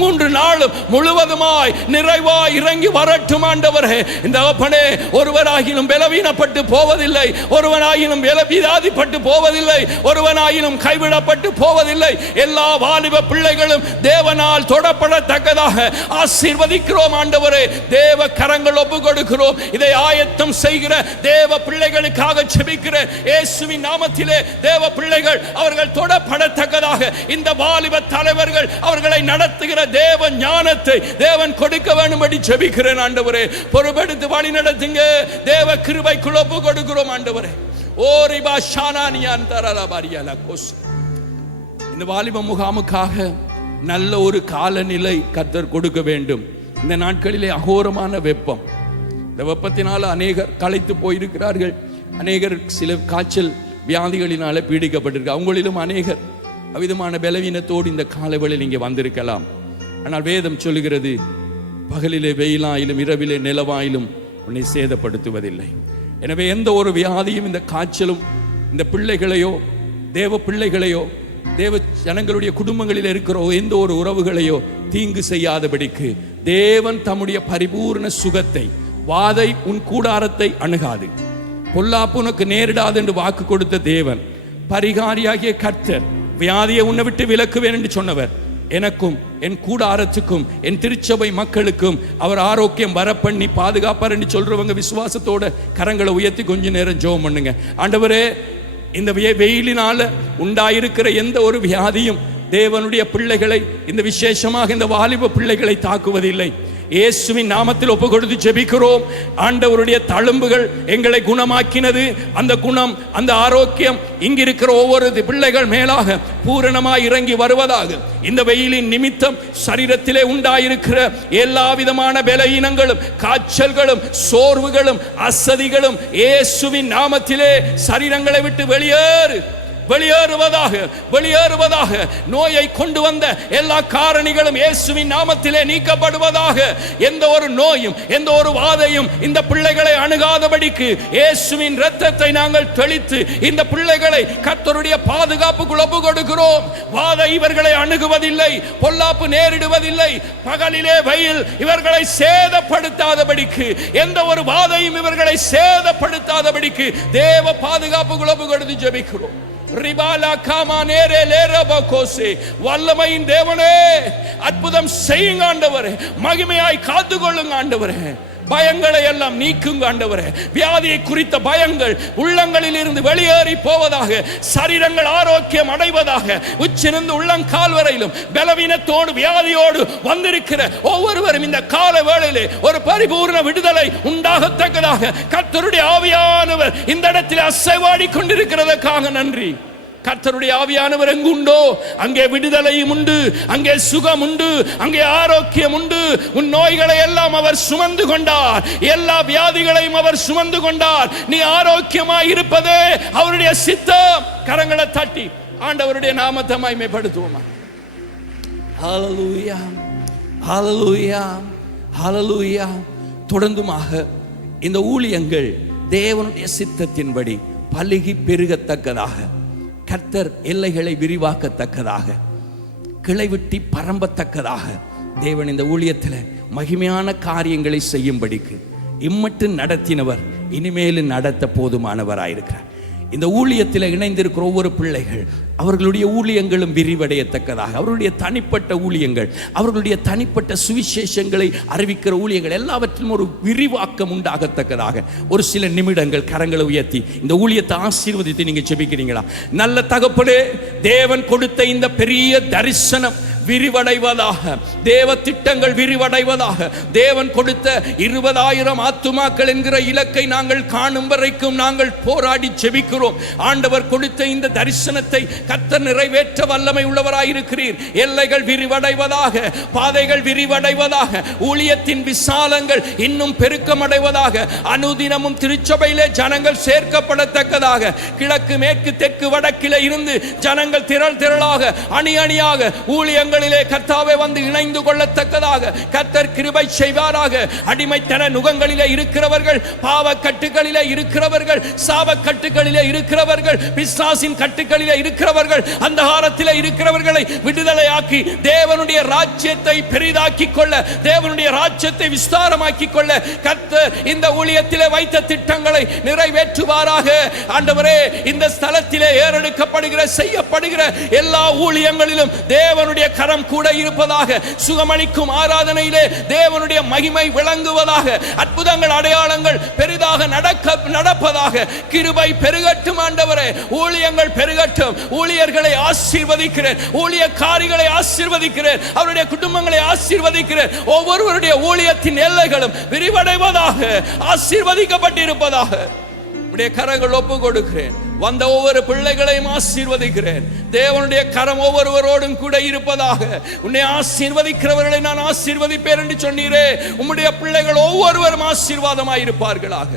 3 நாளும் முழுவதுமாய் நிறைவாய் இறங்கி வரட்டும். ஆண்டவரே, இந்த அப்பனே ஒருவராகிலும் பலவீனப்பட்டு போவதில்லை, ஒருவனாயினும் வியாதிப்பட்டு போவதில்லை, ஒருவனாயினும் கைவிடப்பட்டு போவதில்லை. எல்லா வாலிப பிள்ளைகளும் தேவனால் தொடப்படத்தக்கதாக ஆசீர்வதிக்கிறோம். ஆண்டவரே, தேவ கரங்கள் ஒப்பு கொடுக்கிறோம். இதை ஆயத்தம் செய்கிற தேவ பிள்ளைகளுக்காக ஜெபிக்கிற இயேசுவின் நாமத்திலே தேவ பிள்ளைகள் அவர்கள் தொடப்படத்தக்கதாக இந்த வாலிப தலைவர்கள் அவர்களை நடத்துகிற தேவ ஞானத்தை தேவன் கொடுக்க வேண்டும்படி ஜெபிக்கிறேன். ஆண்டவரே, பொறுப்பெடுத்து வழி நடத்துங்க. தேவ கிருபைக்குள் ஒப்பு கொடுக்கிறோம். ஆண்டவரே, ஓரிபா ஷானானியான் தரலபாரியாலா கோஸ். இந்த வாலிப முகாமுக்காக நல்ல ஒரு காலநிலை கர்த்தர் கொடுக்க வேண்டும். இந்த நாட்களிலே அகோரமான வெப்பம். இந்த வெப்பத்தினால அநேகர் களைத்து போயிருக்கிறார்கள். அநேகர் சில காய்ச்சல் வியாதிகளினால பீடிக்கப்பட்டிருக்கு. அவங்களிலும் அநேகர் அவிதமான பலவீனத்தோடு இந்த காலவெளியில் இங்கே வந்திருக்கலாம். ஆனால் வேதம் சொல்லுகிறது, பகலிலே வெயிலாயிலும் இரவிலே நிலவாயிலும் உன்னை சேதப்படுத்துவதில்லை. எனவே எந்த ஒரு வியாதியும், இந்த காய்ச்சலும் இந்த பிள்ளைகளையோ தேவ பிள்ளைகளையோ தேவ ஜனங்களுடைய குடும்பங்களில் இருக்கிற எந்த ஒரு உறவுகளையோ தீங்கு செய்யாதபடிக்கு தேவன் தம்முடைய பரிபூர்ண சுகத்தை, வாதை உன் கூடாரத்தை அணுகாது, பொல்லாப்பு உனக்கு நேரிடாது என்று வாக்கு கொடுத்த தேவன், பரிகாரியாகிய கர்த்தர், வியாதியை உன்னை விட்டு விலக்குவேன் என்று சொன்னவர், எனக்கும் என் கூடாரத்துக்கும் என் திருச்சபை மக்களுக்கும் அவர் ஆரோக்கியம் வரப்பண்ணி பாதுகாப்பார் என்று சொல்றவங்க விசுவாசத்தோட கரங்களை உயர்த்தி கொஞ்ச நேரம் ஜெபம் பண்ணுங்க. ஆண்டவரே, இந்த வெயிலினால உண்டாயிருக்கிற எந்த ஒரு வியாதியும் தேவனுடைய பிள்ளைகளை, இந்த விசேஷமாக இந்த வாலிப பிள்ளைகளை தாக்குவதில்லை. இயேசுவின் நாமத்தில் ஒப்பு கொடுத்து ஜெபிக்கிறோம். ஆண்டவருடைய தழும்புகள் எங்களை குணமாக்கினது. அந்த குணம், அந்த ஆரோக்கியம் இங்கிருக்கிற ஒவ்வொரு பிள்ளைகள் மேலாக பூரணமாய் இறங்கி வருவதாக. இந்த வெயிலின் நிமித்தம் சரீரத்திலே உண்டாயிருக்கிற எல்லா விதமான பலவீனங்களும், காய்ச்சல்களும், சோர்வுகளும், அசதிகளும் இயேசுவின் நாமத்திலே சரீரங்களை விட்டு வெளியேறுவதாக. நோயை கொண்டு வந்த எல்லா காரணிகளும் இயேசுவின் நாமத்திலே நீக்கப்படுவதாக. எந்த ஒரு நோயும், எந்த ஒரு வாதையும் இந்த பிள்ளைகளை அணுகாதபடிக்கு இயேசுவின் இரத்தத்தை நாங்கள் தெளித்து இந்த பிள்ளைகளை கர்த்தருடைய பாதுகாப்புக்குள் ஒப்பு கொடுக்கிறோம். வாதை இவர்களை அணுகுவதில்லை, பொல்லாப்பு நேரிடுவதில்லை. பகலிலே வெயில் இவர்களை சேதப்படுத்தாதபடிக்கு, எந்த ஒரு வாதையும் இவர்களை சேதப்படுத்தாதபடிக்கு தேவ பாதுகாப்புக்குள் ஒப்பு கொடுத்து ஜெபிக்கிறோம். வல்லமையின் தேவனே, அற்புதம் செய்யுங்க ஆண்டவரே. மகிமையாய் காத்துக்கொள்ளுங்க ஆண்டவரே. பயங்களை எல்லாம் நீக்குங்க ஆண்டவரே. வியாதியை குறித்த பயங்கள் உள்ளங்களில் இருந்து வெளியேறி போவதாக. சரீரங்கள் ஆரோக்கியம் அடைவதாக. உச்சிருந்து உள்ளங்கால் வரையிலும் பலவீனத்தோடு வியாதியோடு வந்திருக்கிற ஒவ்வொருவரும் இந்த கால வேளையிலே ஒரு பரிபூர்ண விடுதலை உண்டாகத்தக்கதாக கர்த்தருடைய ஆவியானவர் இந்த இடத்தில் அசைவாடி கொண்டிருக்கிறதற்காக நன்றி. கர்த்தருடைய ஆவியானவர் எங்குண்டோ அங்கே விடுதலையும் உண்டு, அங்கே சுகம் உண்டு, அங்கே ஆரோக்கியம் உண்டு. உன் நோய்களை எல்லாம் அவர் சுமந்து கொண்டார், எல்லா வியாதிகளையும் அவர் சுமந்து கொண்டார். நீ ஆரோக்கியமாய் இருப்பதே அவருடைய சித்தம். கரங்களை தட்டி ஆண்டவருடைய நாமத்தை மகிமைப்படுத்துவோமா. ஹல்லேலூயா, ஹல்லேலூயா, ஹல்லேலூயா. தொடர்ந்துமாக இந்த ஊழியங்கள் தேவனுடைய சித்தத்தின்படி பலுகி பெருகத்தக்கதாக, கர்த்தர் எல்லைகளை விரிவாக்கத்தக்கதாக, கிளை வெட்டி பரம்பத்தக்கதாக தேவன் இந்த ஊழியத்தில் மகிமையான காரியங்களை செய்யும்படிக்கு இம்மட்டு நடத்தினவர் இனிமேலும் நடத்த போதுமானவராயிருக்கிறார். இந்த ஊழியத்தில் இணைந்திருக்கிற ஒவ்வொரு பிள்ளைகள் அவர்களுடைய ஊழியங்களும் விரிவடையத்தக்கதாக, அவர்களுடைய தனிப்பட்ட ஊழியங்கள், அவர்களுடைய தனிப்பட்ட சுவிசேஷங்களை அறிவிக்கிற ஊழியங்கள் எல்லாவற்றிலும் ஒரு விரிவாக்கம் உண்டாகத்தக்கதாக ஒரு சில நிமிடங்கள் கரங்களை உயர்த்தி இந்த ஊழியத்தை ஆசீர்வதித்து நீங்க ஜெபிக்கிறீங்களா? நல்ல தகப்பனே, தேவன் கொடுத்த இந்த பெரிய தரிசனம் விரிவடைவதாக, தேவ திட்டங்கள் விரிவடைவதாக, தேவன் கொடுத்த 20,000 ஆத்துமாக்கள் என்கிற இலக்கை நாங்கள் காணும் வரைக்கும் நாங்கள் போராடி ஜெபிக்கிறோம். ஆண்டவர் கொடுத்த இந்த தரிசனத்தை கர்த்தர் நிறைவேற்ற வல்லமை உள்ளவராயிருக்கிறீர். எல்லைகள் விரிவடைவதாக, பாதைகள் விரிவடைவதாக, ஊழியத்தின் விசாலங்கள் இன்னும் பெருக்கமடைவதாக, அனுதினமும் திருச்சபையிலே ஜனங்கள் சேர்க்கப்படத்தக்கதாக, கிழக்கு மேற்கு தெற்கு வடக்கிலே இருந்து ஜனங்கள் திரள் திரளாக அணி அணியாக ஊழியங்கள் கர்த்தாவே வந்து இணைந்து கொள்ளத்தக்கதாக கர்த்தர் கிருபை செய்வாராக. அடிமைத்தன நுகங்களிலே இருக்கிறவர்கள், பாவ கட்டுகளிலே இருக்கிறவர்கள், சாப கட்டுகளிலே இருக்கிறவர்கள், பிசாசின் கட்டுகளிலே இருக்கிறவர்கள், அந்தகாரத்திலே இருக்கிறவர்களை விடுதலையாக்கி தேவனுடைய ராஜ்யத்தை பெரிதாக்கி கொள்ள, தேவனுடைய ராஜ்யத்தை விஸ்தாரமாக்கி கொள்ள கர்த்தர் இந்த ஊழியத்திலே வைத்த திட்டங்களை நிறைவேற்றுவாராக. ஆண்டவரே, இந்த ஸ்தலத்திலே ஏறெடுக்கப்படுகிற செய்யப்படுகிற எல்லா ஊழியங்களிலும் தேவனுடைய கரம் கூட இருப்பதாக, சுகமளிக்கும் ஆராதனையிலே தேவனுடைய மகிமை விளங்குவதாக, அற்புதங்கள் அடையாளங்கள் பெரிதாக நடப்பதாக, கிருபை பெருகட்டும். ஆண்டவரே, ஊழியங்கள் பெருகட்டும். ஊழியர்களை ஆசீர்வதிக்கிறேன், ஊழியக்காரிகளை ஆசீர்வதிக்கிறேன், அவருடைய குடும்பங்களை ஆசீர்வதிக்கிறேன். ஒவ்வொருவருடைய ஊழியத்தின் எல்லைகளும் விரிவடைவதாக, ஆசீர்வதிக்கப்பட்டிருப்பதாக உடைய கரங்கள் ஒப்பு கொடுக்கிறேன். வந்த ஒவ்வொரு பிள்ளைகளையும் ஆசீர்வதிக்கிறேன். தேவனுடைய கரம் ஒவ்வொருவரோடும் கூட இருப்பதாக. உன்னை ஆசீர்வதிக்கிறவர்களை நான் ஆசீர்வதிப்பேன் என்று சொன்னீரே. உம்முடைய பிள்ளைகள் ஒவ்வொருவரும் ஆசீர்வாதமாய் இருப்பார்களாக.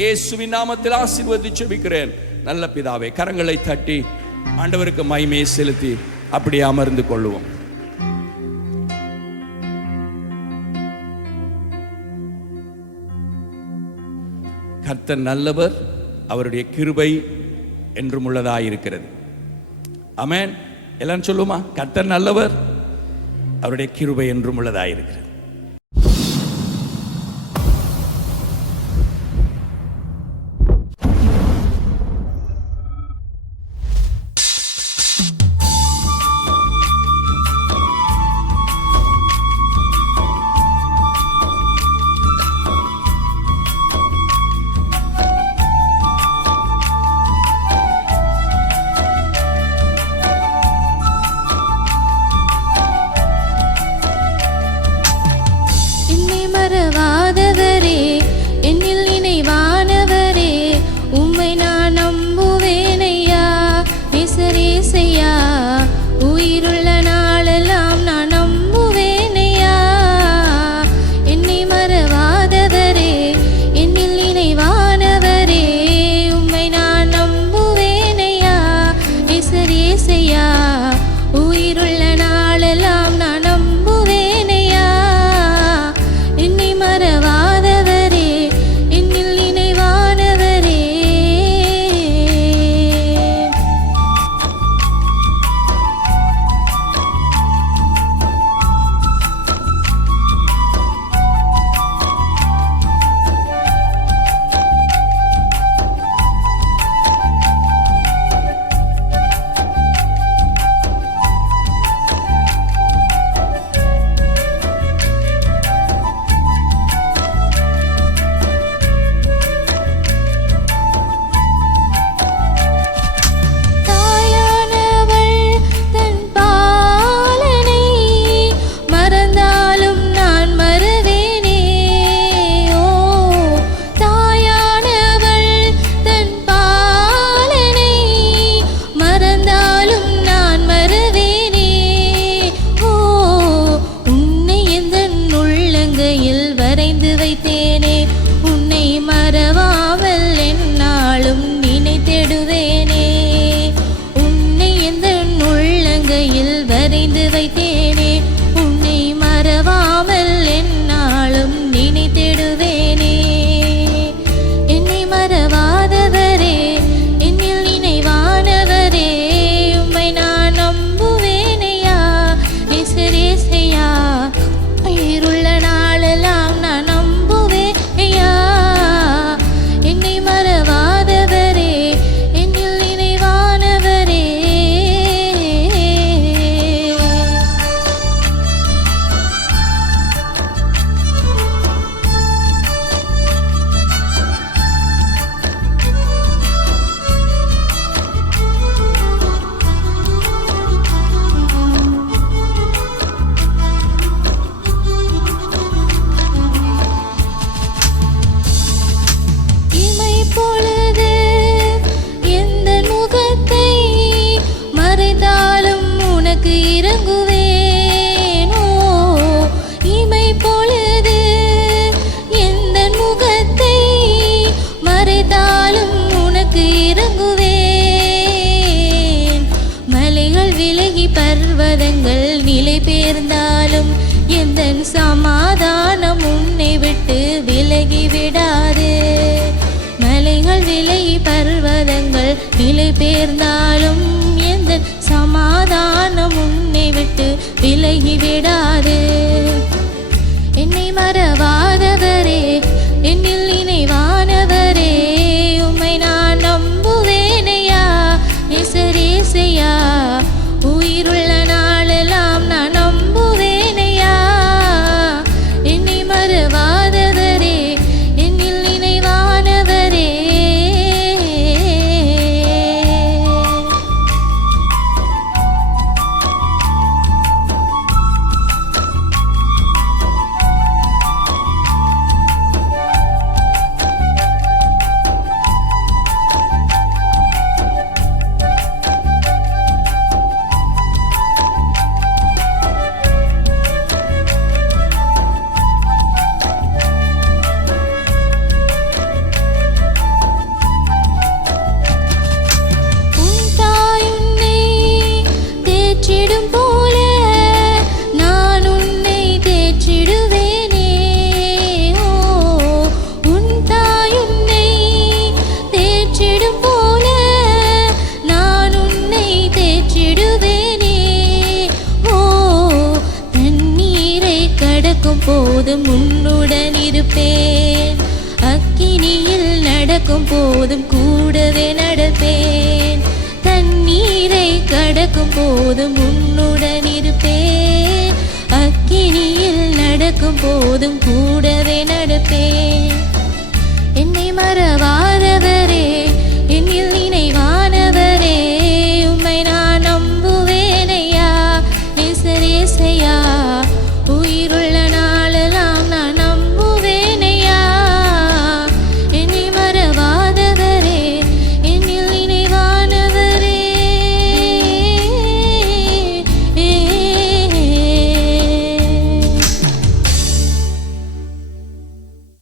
இயேசுவின் நாமத்தில் ஆசீர்வதித்து ஜெபிக்கிறேன் நல்ல பிதாவே. கரங்களை தட்டி ஆண்டவருக்கு மகிமையை செலுத்தி அப்படியே அமர்ந்து கொள்வோம். கர்த்தர் நல்லவர், அவருடைய கிருபை என்றும் உள்ளதாயிருக்கிறது. ஆமென். எல்லாரும் சொல்லுமா? கர்த்தர் நல்லவர், அவருடைய கிருபை என்றும் உள்ளதாயிருக்கிறது. பர்வதங்கள் நிலை பெயர்ந்தாலும் எந்தன் சமாதானம் உன்னை விட்டு விலகி விடாது. மலைகள் விலை பர்வதங்கள் நிலை பெயர்ந்தாலும் எந்தன் சமாதானம் உன்னை விட்டு விலகி விடாது. என்னை மறவாதவரே, என்னில் நினைவானவரே, உம்மை நான் நம்புவேனையா நேசரேசையா. உயிருள்ள நாளெல்லாம் நான் நம்புவேனையா. என்னை மறவாதவரே, என்னில் நினைவானவரே. போதும் உன்னுடன் இருப்பேன். அக்கினியில் நடக்கும் போதும் கூடவே நடப்பேன். தண்ணீரை கடக்கும் போதும் உன்னுடன் இருப்பேன். அக்கினியில் நடக்கும் போதும் கூடவே நடப்பேன். என்னை மறவாதவரே, என்னில் நினைவானவரே, உம்மை நான் நம்புவேனையா நேசரேசையா. உயிர்